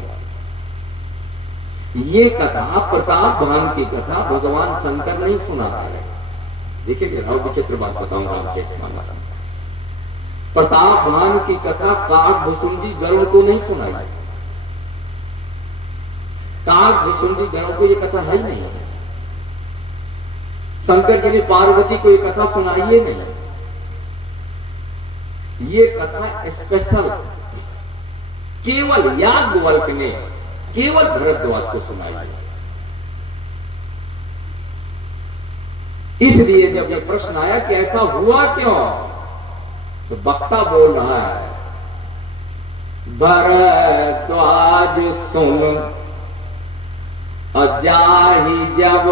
ये कथा प्रताप भान की कथा भगवान शंकर नहीं सुना है। देखिए और विचित्र बात बताऊं रामचरितमानस। प्रताप भान की कथा काग भुसुंडी गरुड़ को नहीं सुनाई। काग भुसुंडी गरुड़ को ये कथा है नहीं। शंकर जी ने पार्वती को ये कथा सुनाई है नहीं। ये कथा स्पेशल केवल याज्ञवल्क्य ने केवल भरद्वाज को सुनाई। इसलिए जब ये प्रश्न आया कि ऐसा हुआ क्यों, तो वक्ता बोल रहा है भरद्वाज सुन अजाहि जब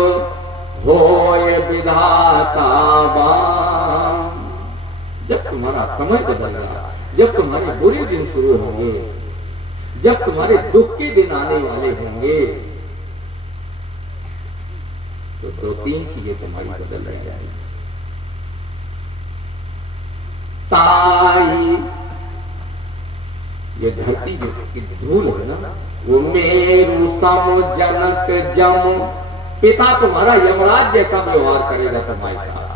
होय विधाता बाम। जब तुम्हारा समय बदलेगा, जब तुम्हारे बुरे दिन शुरू होंगे, जब तुम्हारे दुख के दिन आने वाले होंगे, तो दो तीन चीजें तुम्हारी बदल रही जाएगी। ताई, ये धरती की धूल है ना, वो मेरु सम जनक जम। पिता तुम्हारा यमराज जैसा व्यवहार करेगा तुम्हारे साथ।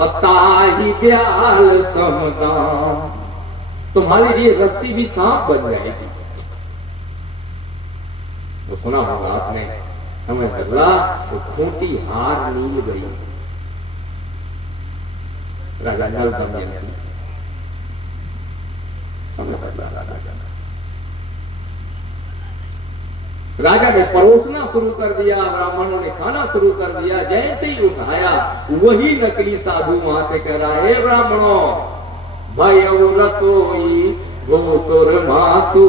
और ताही ब्याल समदाम, तुम्हारे लिए रस्सी भी सांप बन जाएगी। वो सुना होगा आपने, समय बदला तो खूंटी हार नील गई। राजा नल दमयंती, समय बदला राजा ने परोसना शुरू कर दिया, ब्राह्मणों ने खाना शुरू कर दिया। जैसे ही उठाया वही नकली साधु वहां से कह रहा है ब्राह्मणों भयउ रसोई घूसुर मासू।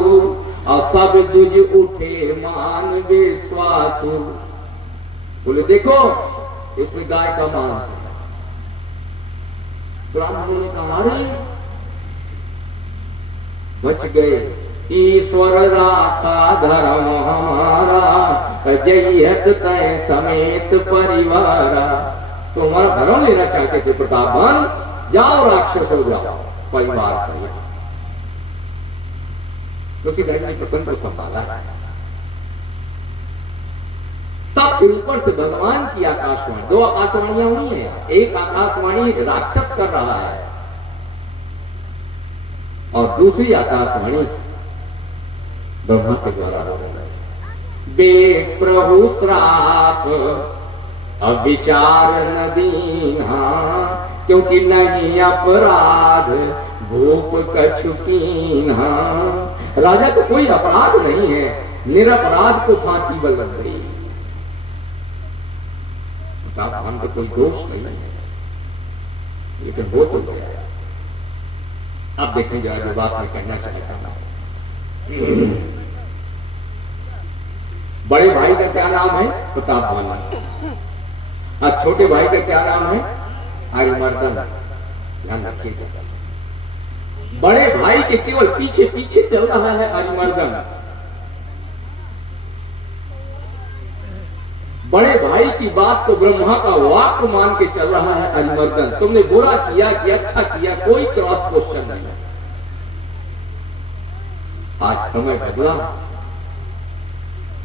और सब दुज उठे मान विश्वासु। बोले देखो इसमें गाय का मांस है। ब्राह्मणों ने कहा अरे बच गए, ईश्वर राखा धर्म हमारा जय तय समेत परिवारा। तो हमारा धर्म लेना चाहते थे प्रतापवान, जाओ राक्षस हो जाओ परिवार सहित। तुलसीदास ने प्रसंग को संभाला। तब फिर ऊपर से भगवान की आकाशवाणी, दो आकाशवाणियां हुई हैं, एक आकाशवाणी राक्षस कर रहा है और दूसरी आकाशवाणी ब्रह्मा के द्वारा हो रही है। बेप्रभु श्राप अविचार न दीना, क्योंकि नहीं अपराध भूप कछु कीन्हा। राजा को कोई अपराध नहीं है, निरपराध को फांसी बलन गई। हम तो कोई दोष नहीं है, लेकिन वो तो गया। अब देखें जरा जो बात मैं कहना चाहता हूं। बड़े भाई का क्या नाम है? प्रताप भानु। और छोटे भाई का क्या नाम है? आर्यमर्दन। ध्यान रखिएगा, बड़े भाई के केवल पीछे पीछे चल रहा है आर्यमर्दन। बड़े भाई की बात तो ब्रह्मा का वाक्य मान के चल रहा है आर्यमर्दन। तुमने बुरा किया कि अच्छा किया, कोई क्रॉस क्वेश्चन नहीं। आज समय बदला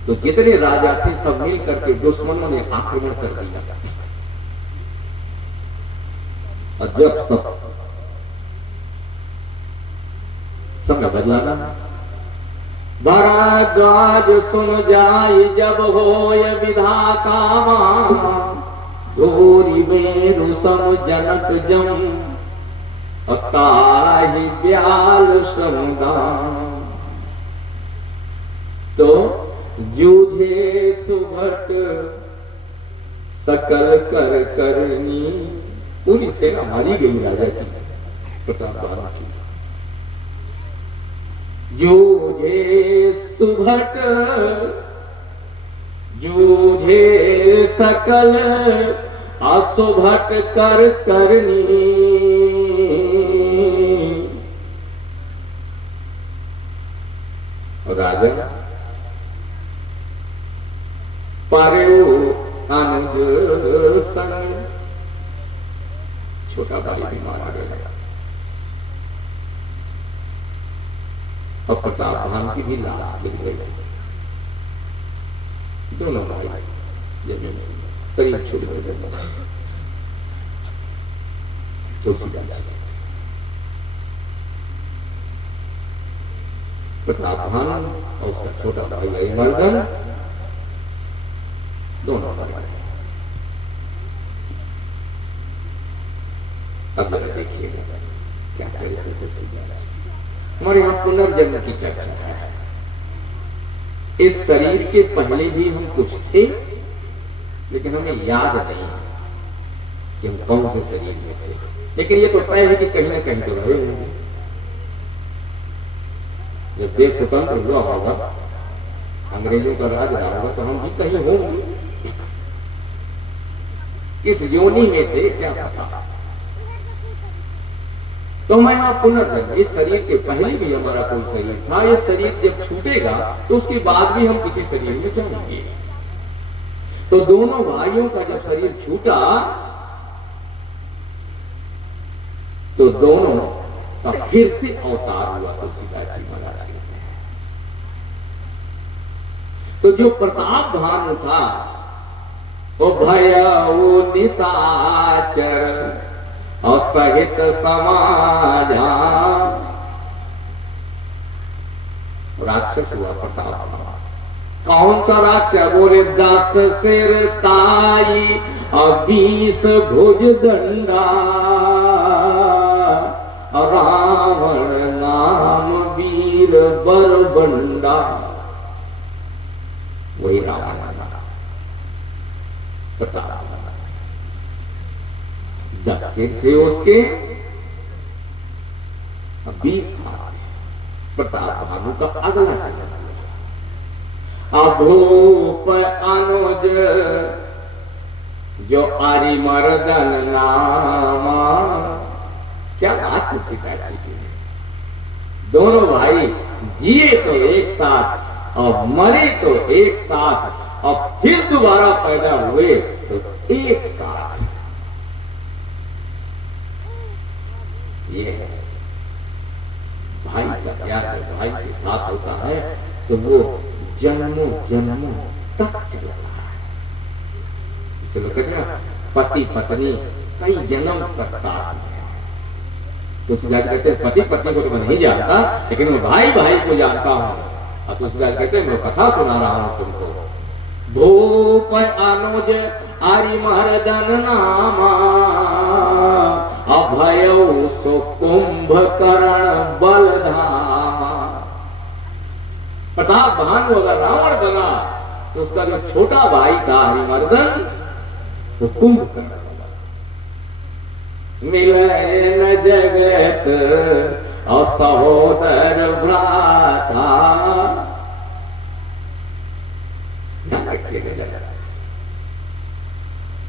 तो जितने राजा थे सब मिल करके दुश्मनों ने आक्रमण कर दिया। और जब सब समय बदला ना, भरद्वाज सुन जाई जब होय विधाता धोरी बेरु सम जनक जम ताहि ब्याल समुदान। तो जूझे सुभट सकल कर करनी, पूरी सेना मारी गई राजा की, प्रताप बाबा की। जूझे सुभट जूझे सकल असुभट कर करनी, राजा पारो अनुज संग, छोटा भाई भी मारा गया और प्रताप भान की भी लाश गिर गई। दोनों भाई जब शरीर छूट गए तुलसीदास। प्रताप भान और उसका छोटा भाई आर्यमर्दन दोनों भाई। अब जरा देखिएगा क्या चरित्र तुलसीदास। हमारे यहाँ पुनर्जन्म की चर्चा है। इस शरीर के पहले भी हम कुछ थे, लेकिन हमें याद नहीं कि हम कौन से शरीर में थे। लेकिन ये तो तय है कि कहीं ना कहीं तो रहे होंगे। जब देश स्वतंत्र हुआ होगा, अंग्रेजों का राज रहा होगा, तो हम भी कहीं होंगे। इस योनि में थे क्या पता। तो मैं यहाँ पुनर्जन्म, इस शरीर के पहले भी हमारा कोई शरीर था। ये शरीर जब छूटेगा तो उसके बाद भी हम किसी शरीर में जाएंगे। तो दोनों भाइयों का जब शरीर छूटा तो दोनों का फिर से अवतार हुआ तुलसीदास जी महाराज के। तो जो प्रताप भानु था वो भयउ निशाचर असहित समाजा, राक्षस हुआ प्रताप भानु। कौन सा राक्षस? बोले 10 सिर ताई और 20 भुज दंडा, रावण नाम वीर बलबंडा। वही रावण प्रताप। 10 सिर थे उसके, 20 हाथ। प्रताप भानु का अगला जन्म। अभूप अनुज जो आर्यमर्दन नामा। क्या बात तुलसीदास जी की। दोनों भाई जिए तो एक साथ और मरे तो एक साथ और फिर दोबारा पैदा हुए तो एक साथ। ये है भाई का प्यार। भाई के साथ होता है तो वो जन्मों जन्मों तक चलता है। चलो कहते ना पति पत्नी कई जन्म तक साथ में। तुलसीदास कहते हैं पति पत्नी को तो मैं नहीं जानता, लेकिन मैं भाई भाई को जानता हूँ। और तुलसीदास कहते हैं मैं कथा सुना रहा हूँ तुमको। भूप अनुज अरिमर्दन नामा, अभय सो कुंभकर्ण बलधामा। प्रताप भानु अगर रावण बना तो उसका जो छोटा भाई था हरिमर्दन वो कुंभकर्ण बना। मिले न जगत असहोदर भ्राता,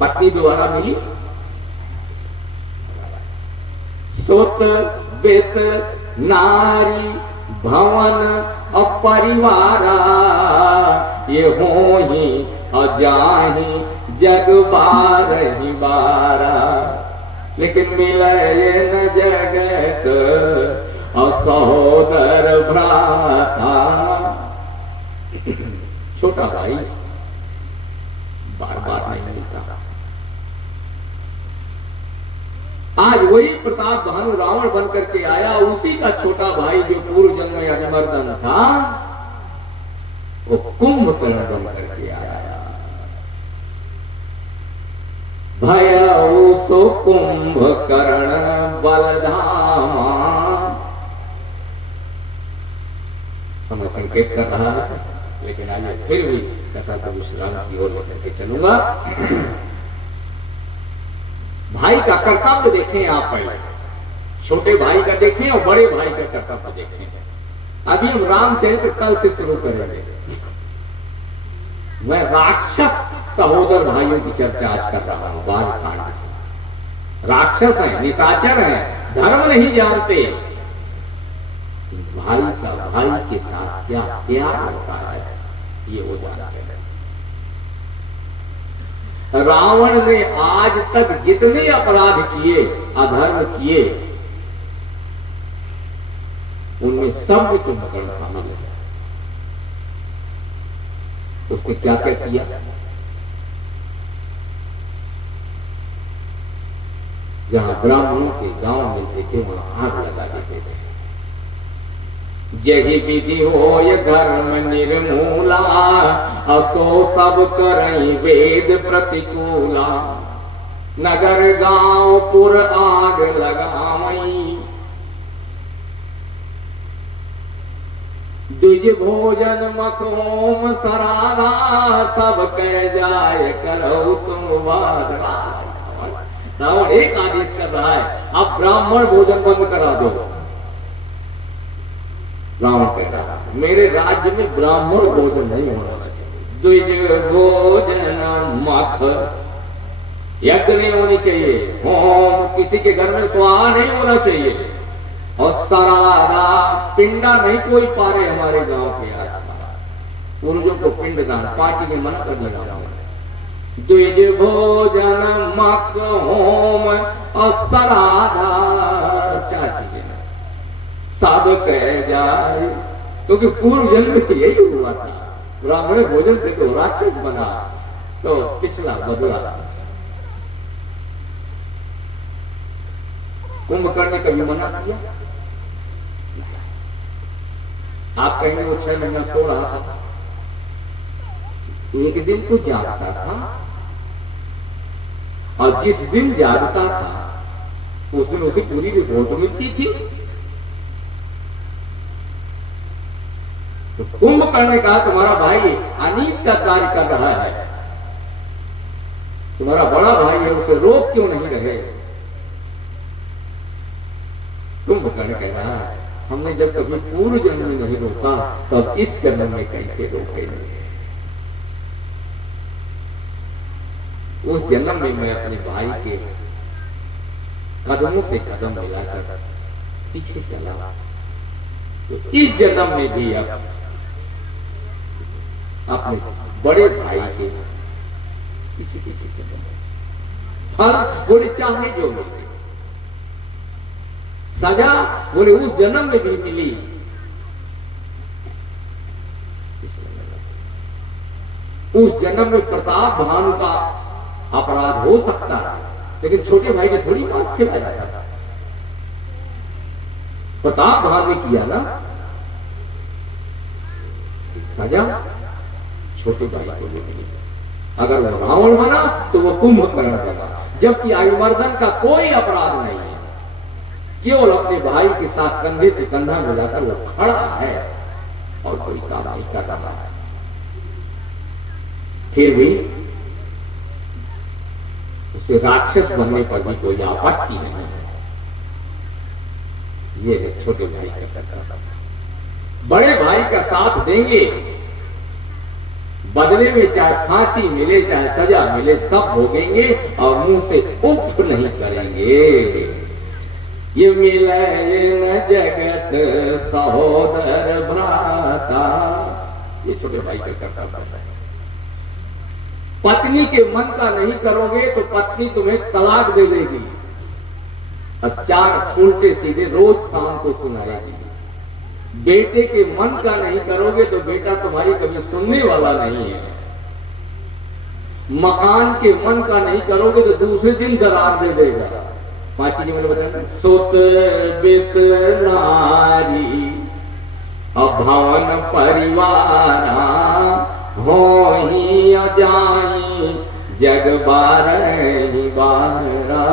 पत्नी द्वारा मिली सोत बेत नारी भवन अपरिवारा, ये हो ही अजाही जग बारही बारा। लेकिन मिले न जगत असहोदर भ्राता, छोटा भाई बार बार नहीं मिलता। आज वही प्रताप भानु रावण बनकर के आया, उसी का छोटा भाई जो पूर्व जन्म में हरिमर्दन था वो कुंभकर्ण बनकर के आया। भय सो कुंभकर्ण बलधामा। समय संकेत कर रहा है, लेकिन आइए फिर भी कथा को विश्राम की ओर लेकर के चलूंगा। भाई का कर्तव्य देखें आप पहले, छोटे भाई का देखें और बड़े भाई का कर्तव्य देखें। अभी हम रामचरित्र कल से शुरू करेंगे। मैं राक्षस सहोदर भाइयों की चर्चा आज कर रहा हूं बालकांड से। राक्षस हैं, निशाचर हैं, धर्म नहीं जानते। भाई का भाई के साथ क्या प्यार होता है ये हो जाता है। रावण ने आज तक जितने अपराध किए, अधर्म किए, उनमें सब में कुंभकर्ण शामिल है। उसने क्या क्या किया? जहां ब्राह्मणों के गांव मिलते थे वहां आग लगा देते थे। जही विधि होय धर्म निर्मूला, असो सब करई वेद प्रतिकूला। नगर गांव पुर आग लगावई, द्विज भोजन मखोम सराधा। सब कह जाय करो तुम वादा। रावण एक आदेश कर रहा है, अब ब्राह्मण भोजन बंद करा दो। रावण कह रहा है मेरे राज्य में ब्राह्मण भोजन नहीं होना चाहिए। द्विज भोजन मख, यज्ञ नहीं होनी चाहिए, होम किसी के घर में स्वाहा नहीं होना चाहिए, और सराधा पिंडा नहीं कोई पारे हमारे गांव के आसपास। पूर्वजों को पिंड दान पार्टी के मना कर लगा। द्विज भोजन मख होम और सराधा, चार चीजें सब कह जाए, क्योंकि पूर्व जन्म में यही हुआ था। ब्राह्मण भोजन से तो राक्षस बना, तो पिछला बदला। कुंभकर्ण ने कभी मना किया? आप कहेंगे वो 6 महीना सो रहा था, एक दिन तो जागता था, और जिस दिन जागता था उस दिन उसे पूरी रिपोर्ट मिलती थी। तो कुंभकर्ण ने कहा तुम्हारा भाई अनीत का कार्य कर रहा है, तुम्हारा बड़ा भाई है, उसे रोक क्यों नहीं रहे? कुंभकर्ण कह रहा है हमने जब कभी पूर्व जन्म में नहीं रोका, तब इस जन्म में कैसे रोकेंगे? उस जन्म में मैं अपने भाई के कदमों से कदम मिलाकर पीछे चला, तो इस जन्म में भी अब अपने बड़े भाई के पीछे पीछे चले। फल बोले चाहे जो मिले, सजा बोले उस जन्म में भी मिली। उस जन्म में प्रताप भानु का अपराध हो सकता है, लेकिन छोटे भाई ने थोड़ी पास खेला जाता था। प्रताप बहादुर ने किया ना, सजा छोटे भाई को मिली। अगर वो रावण बना तो वो कुंभकर्ण बना, जबकि अरिमर्दन का कोई अपराध नहीं है, केवल अपने भाई के साथ कंधे से कंधा मिलाकर वो खड़ा है और कोई काम नहीं कर रहा है। फिर भी उसे राक्षस बनने पर भी कोई आपत्ति नहीं है। ये है छोटे भाई का कर्तव्य। बड़े भाई का साथ देंगे, बदले में चाहे फांसी मिले चाहे सजा मिले सब भोगेंगे और मुंह से उफ नहीं करेंगे। ये मिले न जगत सहोदर भ्राता, ये छोटे भाई का कर्तव्य है। पत्नी के मन का नहीं करोगे तो पत्नी तुम्हें तलाक दे देगी, अब 4 उल्टे सीधे रोज शाम को सुनाएगी। बेटे के मन का नहीं करोगे तो बेटा तुम्हारी कभी सुनने वाला नहीं है। मकान के मन का नहीं करोगे तो दूसरे दिन दरार दे देगा। 5 चीजें मैंने बताया, सुत बित नारी अभवन परिवारा हो ही अजाई जग बारही बारा।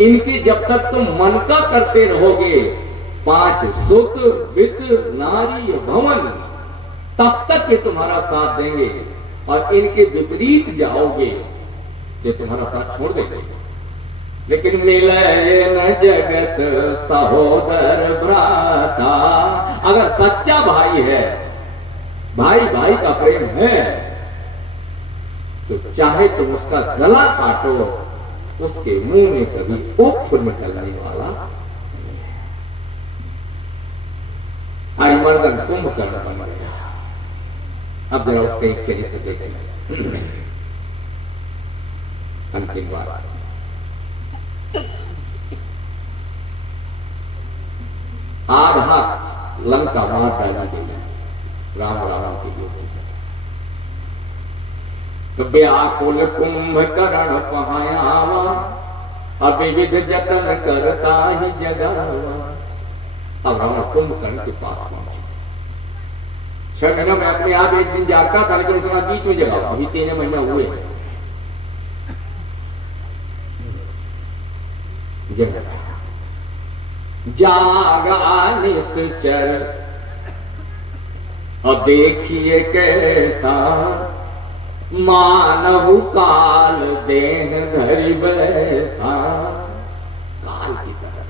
इनकी जब तक तुम मन का करते रहोगे, 5 सुत वित नारी भवन, तब तक ये तुम्हारा साथ देंगे, और इनके विपरीत जाओगे ये तुम्हारा साथ छोड़ देंगे। लेकिन मिले न जगत सहोदर भ्राता, अगर सच्चा भाई है, भाई भाई का प्रेम है, तो चाहे तुम उसका गला काटो, उसके मुंह में कभी उफ निकलने वाला। अरिमर्दन कुंभकर्ण बन गया। अब जरा उसका एक चरित्र देखें। अंतिम बार आधा लंका मार डाली गई राम के लिए। व्याकुल कुंभकर्ण पहायावा, अविविध जतन करता ही जगावा। अब रावण कुंभकर्ण के पास पहुंचे। 6 महीना में अपने आप एक दिन जागता था, लेकिन उसका बीच में जगा, अभी 3 महीना हुए। जागा निश्चर और देखिए कैसा, मानव काल देह धरि बैसा। काल की तरह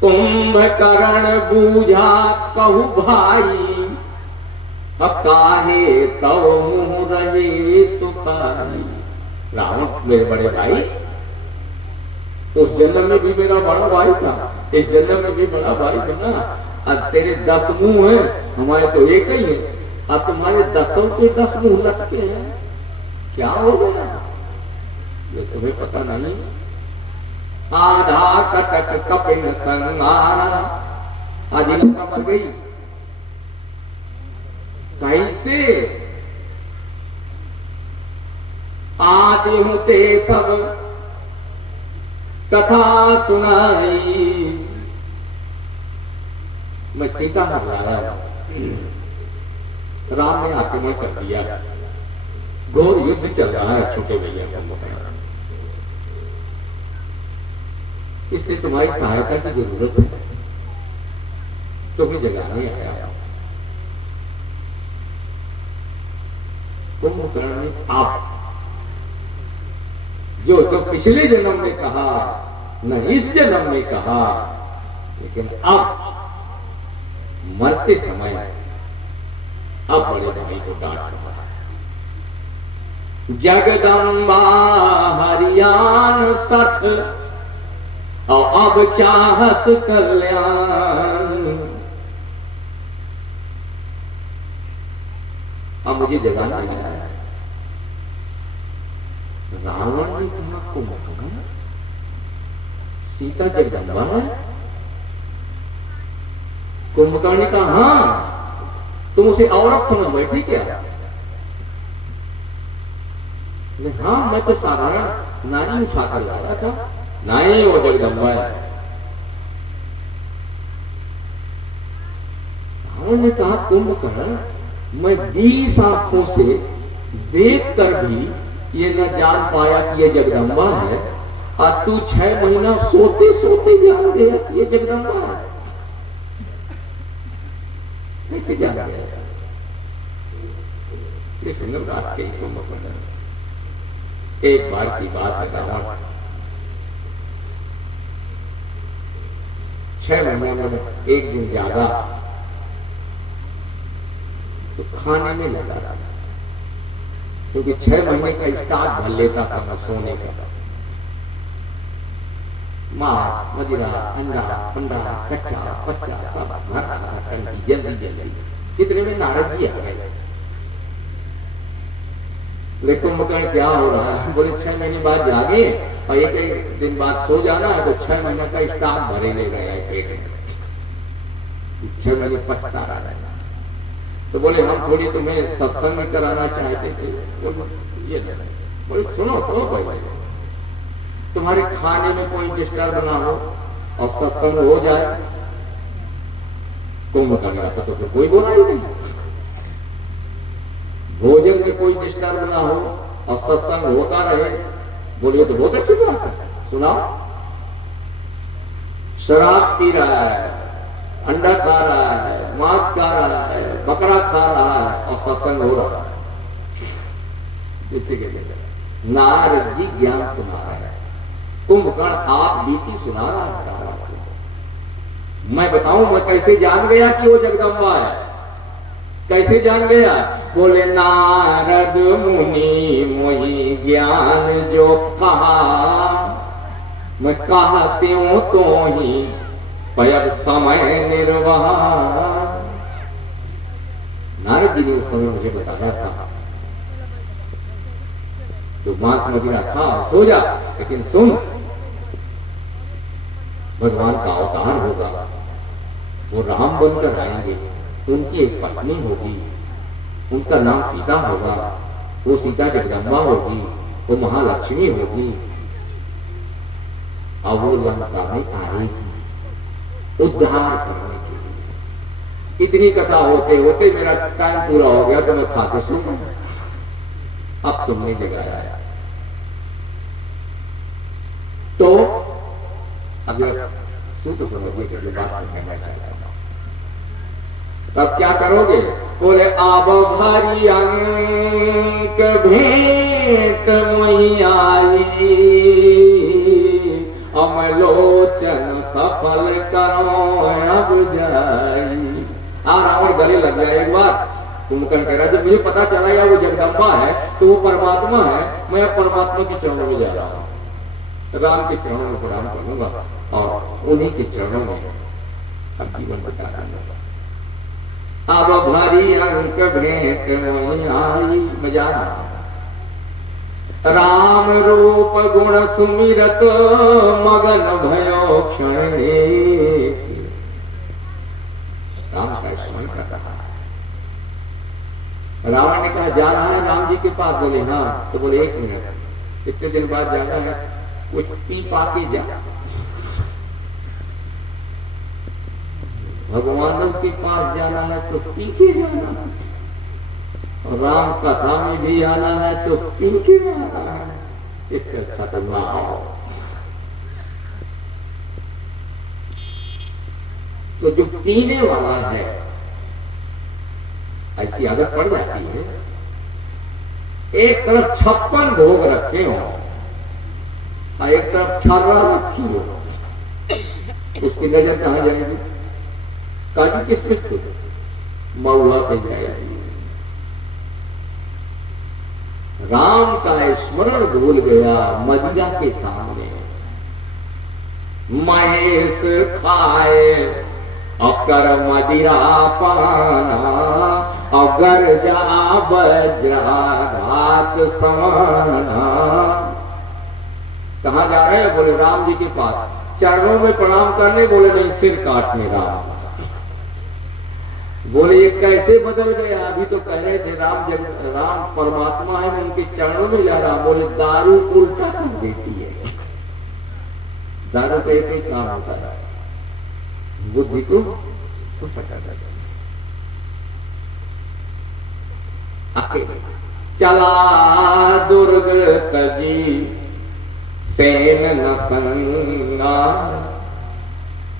कुंभकर्ण बूझा कहु भाई, काहे तव मुँह रहे सुखाई। रावण मेरे बड़े भाई, उस जन्म में भी मेरा बड़ा भाई था, इस जन्म में भी बड़ा भाई बना। अब तेरे 10 मुंह हैं, हमारे तो एक ही है, अब तुम्हारे 10 के 10 मुंह लटके हैं, क्या हो गया ये तुम्हें पता नहीं। आधा कटक कपिन संगाना, आधी लंका मर गई। कैसे आदि होते सब कथा सुनाई। मैं सीता हर लाया, राम ने आक्रमण कर दिया, घोर युद्ध चल रहा है छोटे भैया का, इसलिए तुम्हारी सहायता की जरूरत है, तुम्हें जगाने आया। कुंभकर्ण ने आप जो तो पिछले जन्म में कहा न इस जन्म में कहा, लेकिन अब मरते समय अब बड़े भाई को डांट पड़ा। जगदम्बा हरियाण सठ और अब चाहस कल्याण। अब मुझे जगाना है। रावण ने कहा कुंभकर्ण, सीता जगदम्बा है? कुंभकर्ण ने कहा हाँ, तुम उसे औरत समझ बैठी क्या? बोले हाँ मैं तो साधारण नारी उठाकर ला रहा था। नहीं, वो जगदम्बा है। उन्होंने कहा कुंभकर्ण मैं 20 आंखों से देख कर भी ये न जान पाया कि ये जगदम्बा है, और तू 6 महीना सोते सोते जान गया कि ये जगदम्बा है। कैसे जान गया? ये सुंदर बात कही कुंभकर्ण। एक बार की बात है, रावण 6 महीने में एक दिन जागा तो खाने में लगा रहा, क्योंकि 6 महीने का स्टाक भर लेता था मैं सोने का। मांस, मदिरा, अंडा, पंडा, कच्चा, पच्चा सब भर रहा था टंकी जल्दी जल्दी। इतने में नारद जी आ गए। लेकिन कुंभकर्ण क्या हो रहा है? बोले 6 महीने बाद जागे और एक दिन बाद सो जाना है, तो 6 महीने का स्टाक भरे ले गया है पेट में। 6 महीने पछता रहा है। तो बोले हम थोड़ी तुम्हें सत्संग कराना चाहते थे। बोले सुनो तो भाई, तुम्हारे खाने में कोई डिस्टर्ब ना हो और सत्संग हो जाए। कुंभकर्ण का तो कोई बोला ही नहीं। भोजन में कोई डिस्टर्ब ना हो और सत्संग होता रहे, बोलिए तो बहुत अच्छी बात है। सुनाओ, शराब पी रहा है, अंडा खा रहा है, मांस खा रहा है, बकरा खा रहा है और सत्संग हो रहा है। नारद जी ज्ञान सुना रहा है, कुंभकर्ण आप बीती सुना रहा है। मैं बताऊं मैं कैसे जान गया कि वो जगदम्बा है? कैसे जान गया? बोले नारद मुनि मोहि ज्ञान जो कहा, मैं कहते हूं तो ही पयब समय निर्वाह। नारद जी ने उस समय मुझे बताया था तो मांस मदिरा खा सो जा, लेकिन सुन भगवान का अवतार होगा, वो राम बनकर आएंगे, उनकी एक पत्नी होगी, उनका नाम सीता होगा, वो सीता जगदम्बा होगी, वो महालक्ष्मी होगी, और वो लंका में आएगी उद्धार करने के लिए। इतनी कथा होते होते मेरा टाइम पूरा हो गया, तो मैं खाते सो गया। अब तुमने जगाया है तो अगर तो समझिए कैसे बात कहना चाहता हूं। तब क्या करोगे? बोले आब भारी अंक भेंट मोहि आई, अमलोचन सफल करो अब जाई। रावण गले लग गया एक बार। कुंभकर्ण कह रहा जब मुझे पता चला यार वो जगदम्बा है तो वो परमात्मा है, मैं परमात्मा के चरणों में जा रहा हूं, राम के चरणों में प्रणाम करूंगा और उन्हीं के चरणों में अब जीवन बिता दूंगा। अब भारी अंक भेंट मोहि आई, मजा राम रूप गुण सुमिरत मगन भयो क्षण। राम का स्मरण कर रहा है। रावण ने कहा जाना है राम जी के पास? बोले हाँ। तो बोले 1 मिनट, इतने दिन बाद जाना है, कुछ पी पा के जा। भगवानों के पास जाना है तो पी के जाना है, और राम कथा में भी आना है तो पी के जाना है। इससे अच्छा तो ना आओ। तो जो पीने वाला है ऐसी आदत पड़ जाती है, एक तरफ 56 भोग रखे हो और एक तरफ छर्रा रखी हो, उसकी नजर कहां जाएगी? काजू किसमिस को महुआ पे जाएगी। राम का स्मरण भूल गया मदिरा के सामने। महेश खाए अकर मदिरा पाना, अगर जा वज्रा घात समाना। कहां जा रहे हैं? बोले राम जी के पास, चरणों में प्रणाम करने। बोले नहीं, सिर काटने। राम बोले ये कैसे बदल गया? अभी तो कह रहे थे राम परमात्मा है, मैं उनके चरणों में जा रहा। बोले दारू उल्टा कर देती है। दारू का एक ही काम होता है, बुद्धि को फटा देता है। चला दुर्ग तजी सेन न संगा,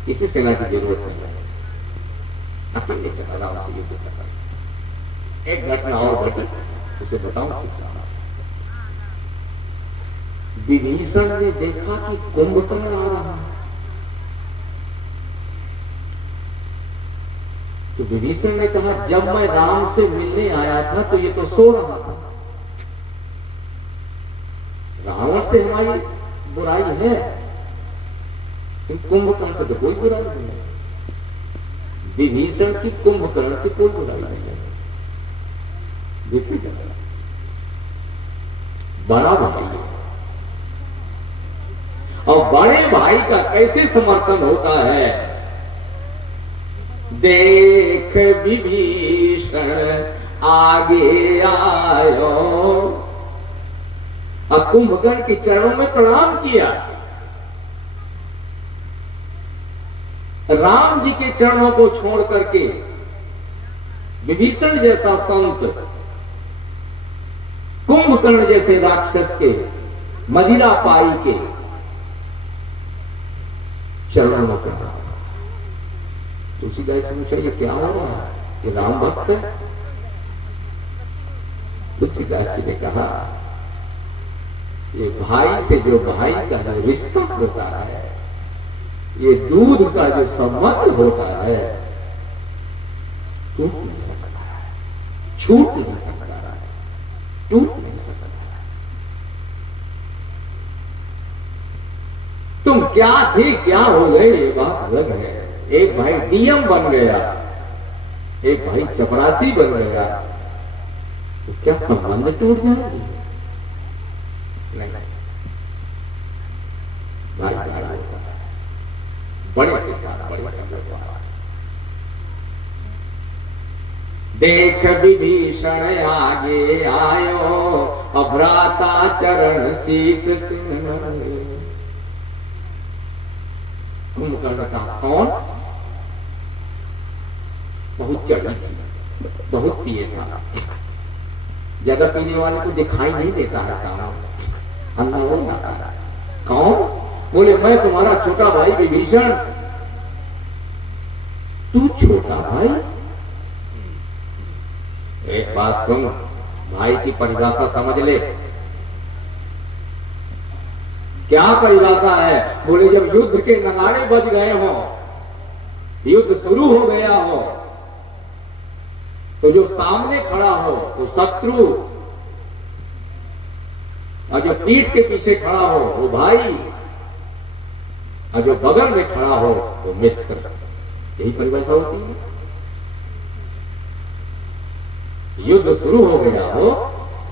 किसी सेना की जरूरत नहीं है, अकेले चला राम से युद्ध कर रहा। एक घटना और घटी, उसे बताऊं। विभीषण ने देखा कि कुंभकर्ण आ रहा है, तो विभीषण ने कहा जब मैं राम से मिलने आया था तो ये तो सो रहा था। रावण से हमारी बुराई है, कुंभकर्ण से तो कोई बुराई नहीं है। विभीषण की कुंभकर्ण से कोई बुराई नहीं है। देखिए बड़ा भाई है, और बड़े भाई का कैसे समर्थन होता है। देख विभीषण आगे आयो, और कुंभकर्ण के चरणों में प्रणाम किया। राम जी के चरणों को छोड़ करके विभीषण जैसा संत कुंभकर्ण जैसे राक्षस के मदिरा पाई के चरणों में प्रणाम। तुलसीदास से पूछा ये क्या हो रहा है, ये राम भक्त है? तुलसीदास जी ने कहा ये भाई से जो भाई का जो रिश्ता होता है, ये दूध का जो संबंध होता है, टूट नहीं सकता है, छूट नहीं सकता है, टूट नहीं सकता है। तुम क्या थे क्या हो गए ये बात अलग है। एक भाई डीएम बन गया, एक भाई चपरासी बन गया, तो क्या संबंध टूट जाएगी? नहीं, भाई बड़े के साथ बड़े देख विभीषण आगे आयो, अभ्राता चरण शीस कुंभकर्ण का कौन? बहुत चढ़ी थी, बहुत पिए था। ज्यादा पीने वाले को दिखाई नहीं देता है सामने, अंधा हो जाता है। कौन? बोले मैं तुम्हारा छोटा भाई विभीषण। तू छोटा भाई? एक बात सुन, भाई की परिभाषा समझ ले। क्या परिभाषा है? बोले जब युद्ध के नगाड़े बज गए हो, युद्ध शुरू हो गया हो, तो जो सामने खड़ा हो वो शत्रु, और जो पीठ के पीछे खड़ा हो वो भाई, और जो बगल में खड़ा हो वो मित्र। यही परिभाषा होती है। युद्ध शुरू हो गया हो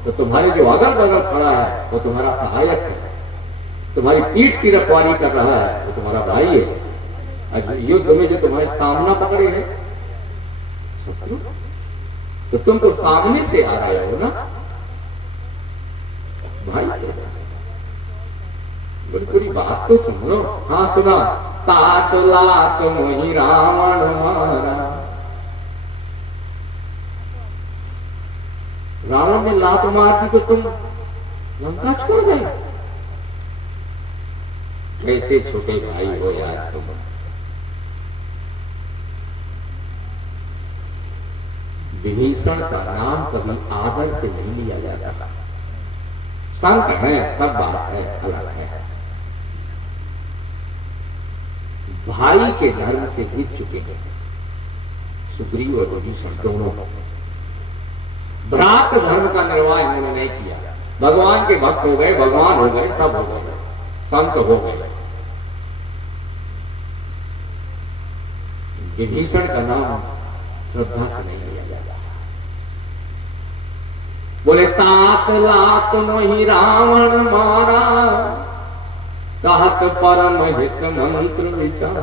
तो तुम्हारे जो अगल बगल खड़ा है वो तुम्हारा सहायक है, तुम्हारी पीठ की रखवाली कर रहा है वो तुम्हारा भाई है। युद्ध में जो तुम्हारे सामना पकड़े हैं शत्रु, तो तुम तो सामने से आ रहे हो ना, भाई कैसा? पूरी बात तो सुन लो। हाँ सुना। तात लात मोहि रावण मारा, रावण ने लात मार दी तो तुम लंका छोड़ गए। कैसे छोटे भाई हो यार तुम। विभीषण का नाम कभी आदर से नहीं लिया जाता। संत है तब बात है, अलग है। भाई के धर्म से जीत चुके हैं सुग्रीव और विभीषण दोनों। भ्रात धर्म का निर्वाह इन्होंने नहीं किया। भगवान के भक्त हो गए, भगवान हो गए, सब हो गए, संत हो गए। विभीषण का नाम श्रद्धा से नहीं लिया जाता। बोले तात लात मोहि रावण मारा, कहत परम हित मंत्र विचार।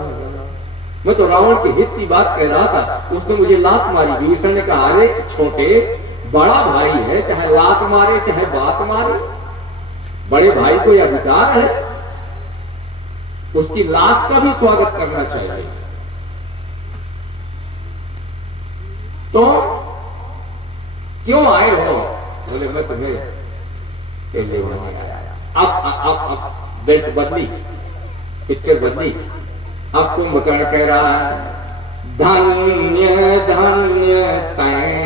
मैं तो रावण के हित की बात कह रहा था, उसने मुझे लात मारी। विभीषण ने कहा अरे छोटे, बड़ा भाई है, चाहे लात मारे चाहे बात मारे, बड़े भाई को यह अधिकार है, उसकी लात का भी स्वागत करना चाहिए। तो क्यों आए हो? बोले मैं तुम्हें आया। अब बेल्ट बदली, पिक्चर बदली। अब कुंभकर्ण कह रहा है धन्य धन्य तैं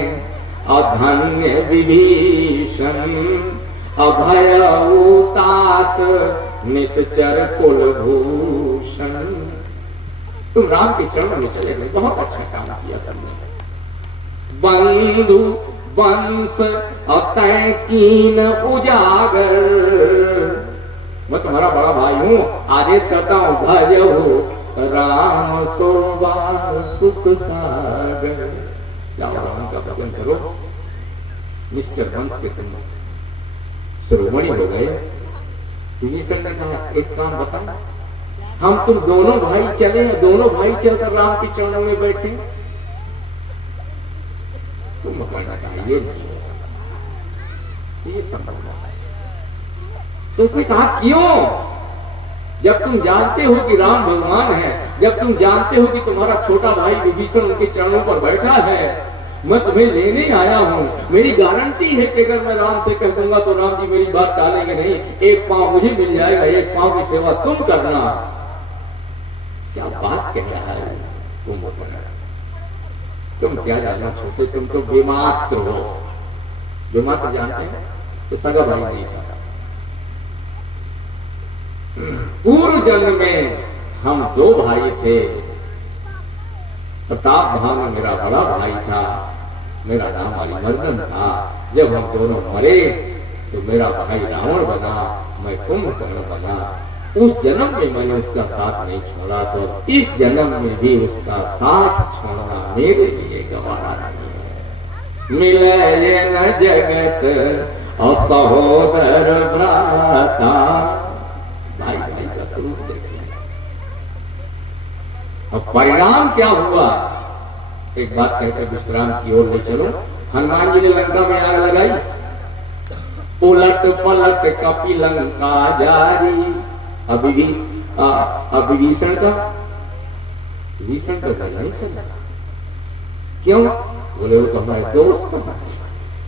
अधन्य विभीषण, अभयऊतात निश्चर कुलभूषण। तुम राम के चरण में चले गए, बहुत अच्छा काम किया तुमने। बंधु वंश अतय कीन उजागर, मैं तुम्हारा बड़ा भाई हूं, आदेश करता हूं भजहु राम सोबार सुख सागर। जाओ राम का भजन करो, मिस्टर वंश के तुम शिरोमणि हो गए। विभीषण ने कहा एक काम बताओ, हम तुम दोनों भाई चले, दोनों भाई चलकर राम के चरणों में बैठे। तुम कहना चाहिए नहीं हो सकता, ये संभव है। तो उसने कहा क्यों? जब तुम जानते हो कि राम भगवान है, जब तुम जानते हो कि तुम्हारा छोटा भाई विभीषण उनके चरणों पर बैठा है, मैं तुम्हें लेने आया हूं। मेरी गारंटी है कि अगर मैं राम से कह दूंगा तो राम जी मेरी बात टालेंगे नहीं। एक पांव मुझे मिल जाएगा, एक पांव की सेवा तुम करना। क्या बात कह रहा है तुम क्या जानना छोटे, तुम तो बेमात्र हो। बेमात्र जानते हैं तो सगा भाई नहीं था। पूर्व जन्म में हम दो भाई थे। प्रताप भाव में मेरा बड़ा भाई था, मेरा नाम अरिमर्दन था। जब हम दोनों मरे तो मेरा भाई रावण बना, मैं कुंभकर्ण बना। उस जन्म में मैंने उसका साथ नहीं छोड़ा, तो इस जन्म में भी उसका साथ छोड़ना मेरे लिए गवारा नहीं है। मिले न जगत और सहोदर भ्राता, भाई भाई का स्वरूप देखिए। अब परिणाम क्या हुआ? एक बात कहकर विश्राम की ओर ले चलो। हनुमान जी ने लंका में आग लगाई, उलट पलट कपि लंका जारी। विभीषण का नहीं चला। क्यों? बोले वो तो हमारे दोस्त हैं,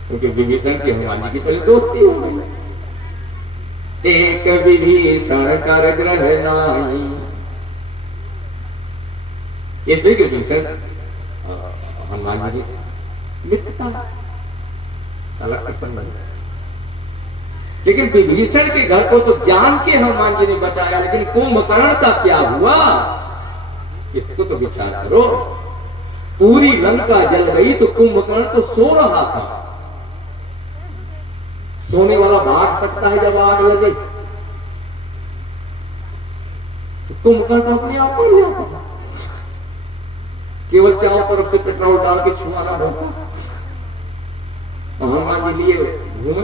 क्योंकि विभीषण की हनुमान जी की पहले दोस्ती हो गई। एक विभीषण कर ग्रह नाई, इसलिए विभीषण हनुमान जी मित्रता अलग प्रसंग बन। लेकिन विभीषण के घर को तो जान के हनुमान जी ने बचाया, लेकिन कुंभकर्ण का क्या हुआ इसको तो विचार करो। पूरी लंका जल गई तो कुंभकर्ण तो सो रहा था। सोने वाला भाग सकता है जब आग लगे? तो कुंभकर्ण तो अपने आप मर गया था। केवल चारों तरफ से पेट्रोल डाल के छुआना होता, हनुमान जी लिए घूमे।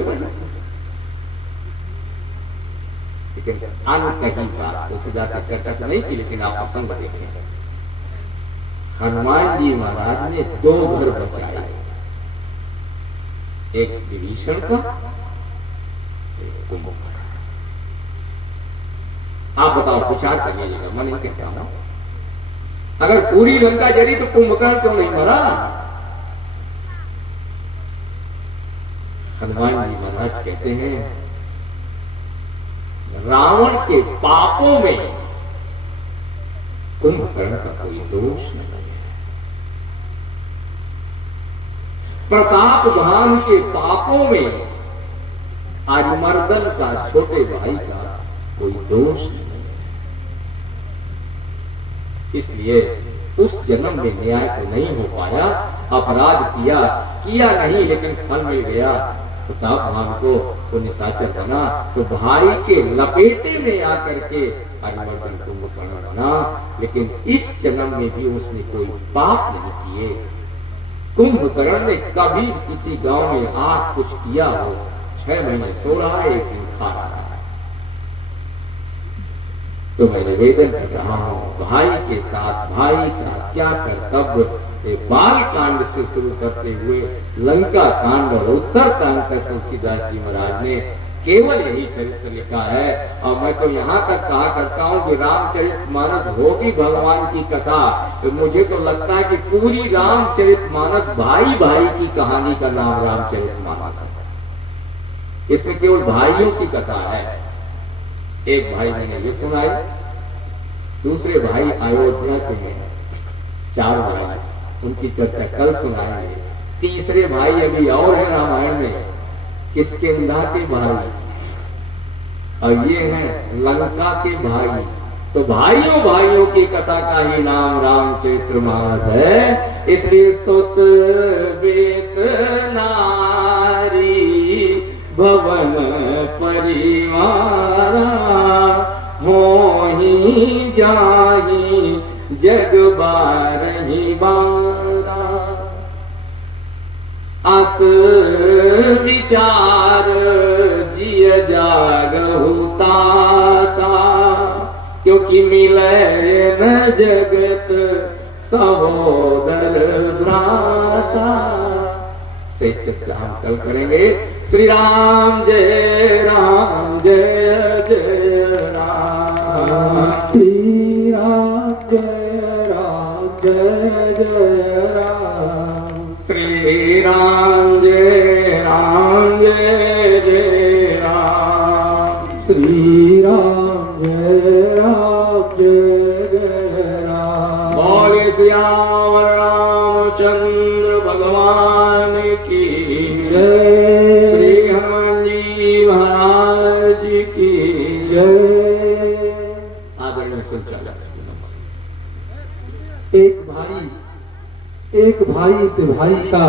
लेकिन अन्य कहीं बात तुलसीदास से चर्चा तो नहीं की, लेकिन आप प्रसंग देखें। हनुमान जी महाराज ने दो घर बचाए, एक विभीषण का, एक कुंभकर्ण। आप बताओ, विचार करिएगा, मैं नहीं कहता हूं। अगर पूरी लंका जली तो कुंभकर्ण क्यों नहीं मरा? हनुमान जी महाराज कहते हैं रावण के पापों में कुंभकर्ण का कोई दोष नहीं है। प्रताप भानु के पापों में अरिमर्दन का छोटे भाई का कोई दोष नहीं है। इसलिए उस जन्म में न्याय तो नहीं हो पाया, अपराध किया नहीं, लेकिन फल मिल गया। प्रताप भानु को तो निशाचर बना, तो भाई के लपेटे में आकर के अरिमर्दन कुंभकर्ण बना। लेकिन इस जन्म में भी उसने कोई पाप नहीं किए। कुंभकर्ण ने कभी किसी गांव में आग कुछ किया हो, 6 महीने सो रहा है, 1 दिन खा रहा है। तो मैं निवेदन कर रहा हूँ, भाई के साथ भाई का क्या कर्तव्य, ये बाल कांड से शुरू करते हुए लंका कांड और उत्तर कांड तक तुलसीदास जी महाराज ने केवल यही चरित्र लिखा है। और मैं तो यहाँ तक कहा करता हूँ कि रामचरितमानस होगी भगवान की कथा, तो मुझे तो लगता है कि पूरी रामचरितमानस भाई भाई की कहानी का नाम रामचरितमानस है। इसमें केवल भाइयों की कथा है। एक भाई मैंने ये सुनाई, दूसरे भाई अयोध्या के हैं, 4 भाई, उनकी चर्चा कल सुनाएंगे। तीसरे भाई अभी और है रामायण में, किष्किंधा के भाई, और ये हैं लंका के भाई। तो भाइयों भाइयों की कथा का ही नाम रामचरितमानस है। इसलिए सुत बेत नारी भवन परिवारा, मोहि जाहि जग बारहि बारा। अस विचार जिय जागहु ताता, क्योंकि मिले न जगत सहोदर भ्राता। शेष चर्चा हम कल करेंगे। श्री राम जय राम जय जय राम। श्री राम जय राम जय जय राम। श्री राम जय जय राम। श्री राम जय जय राम। बोले श्याम रामचंद्र भगवान की जय। श्री हनुमान जी महाराज की जय। आदरणीय संचालक, एक भाई से भाई का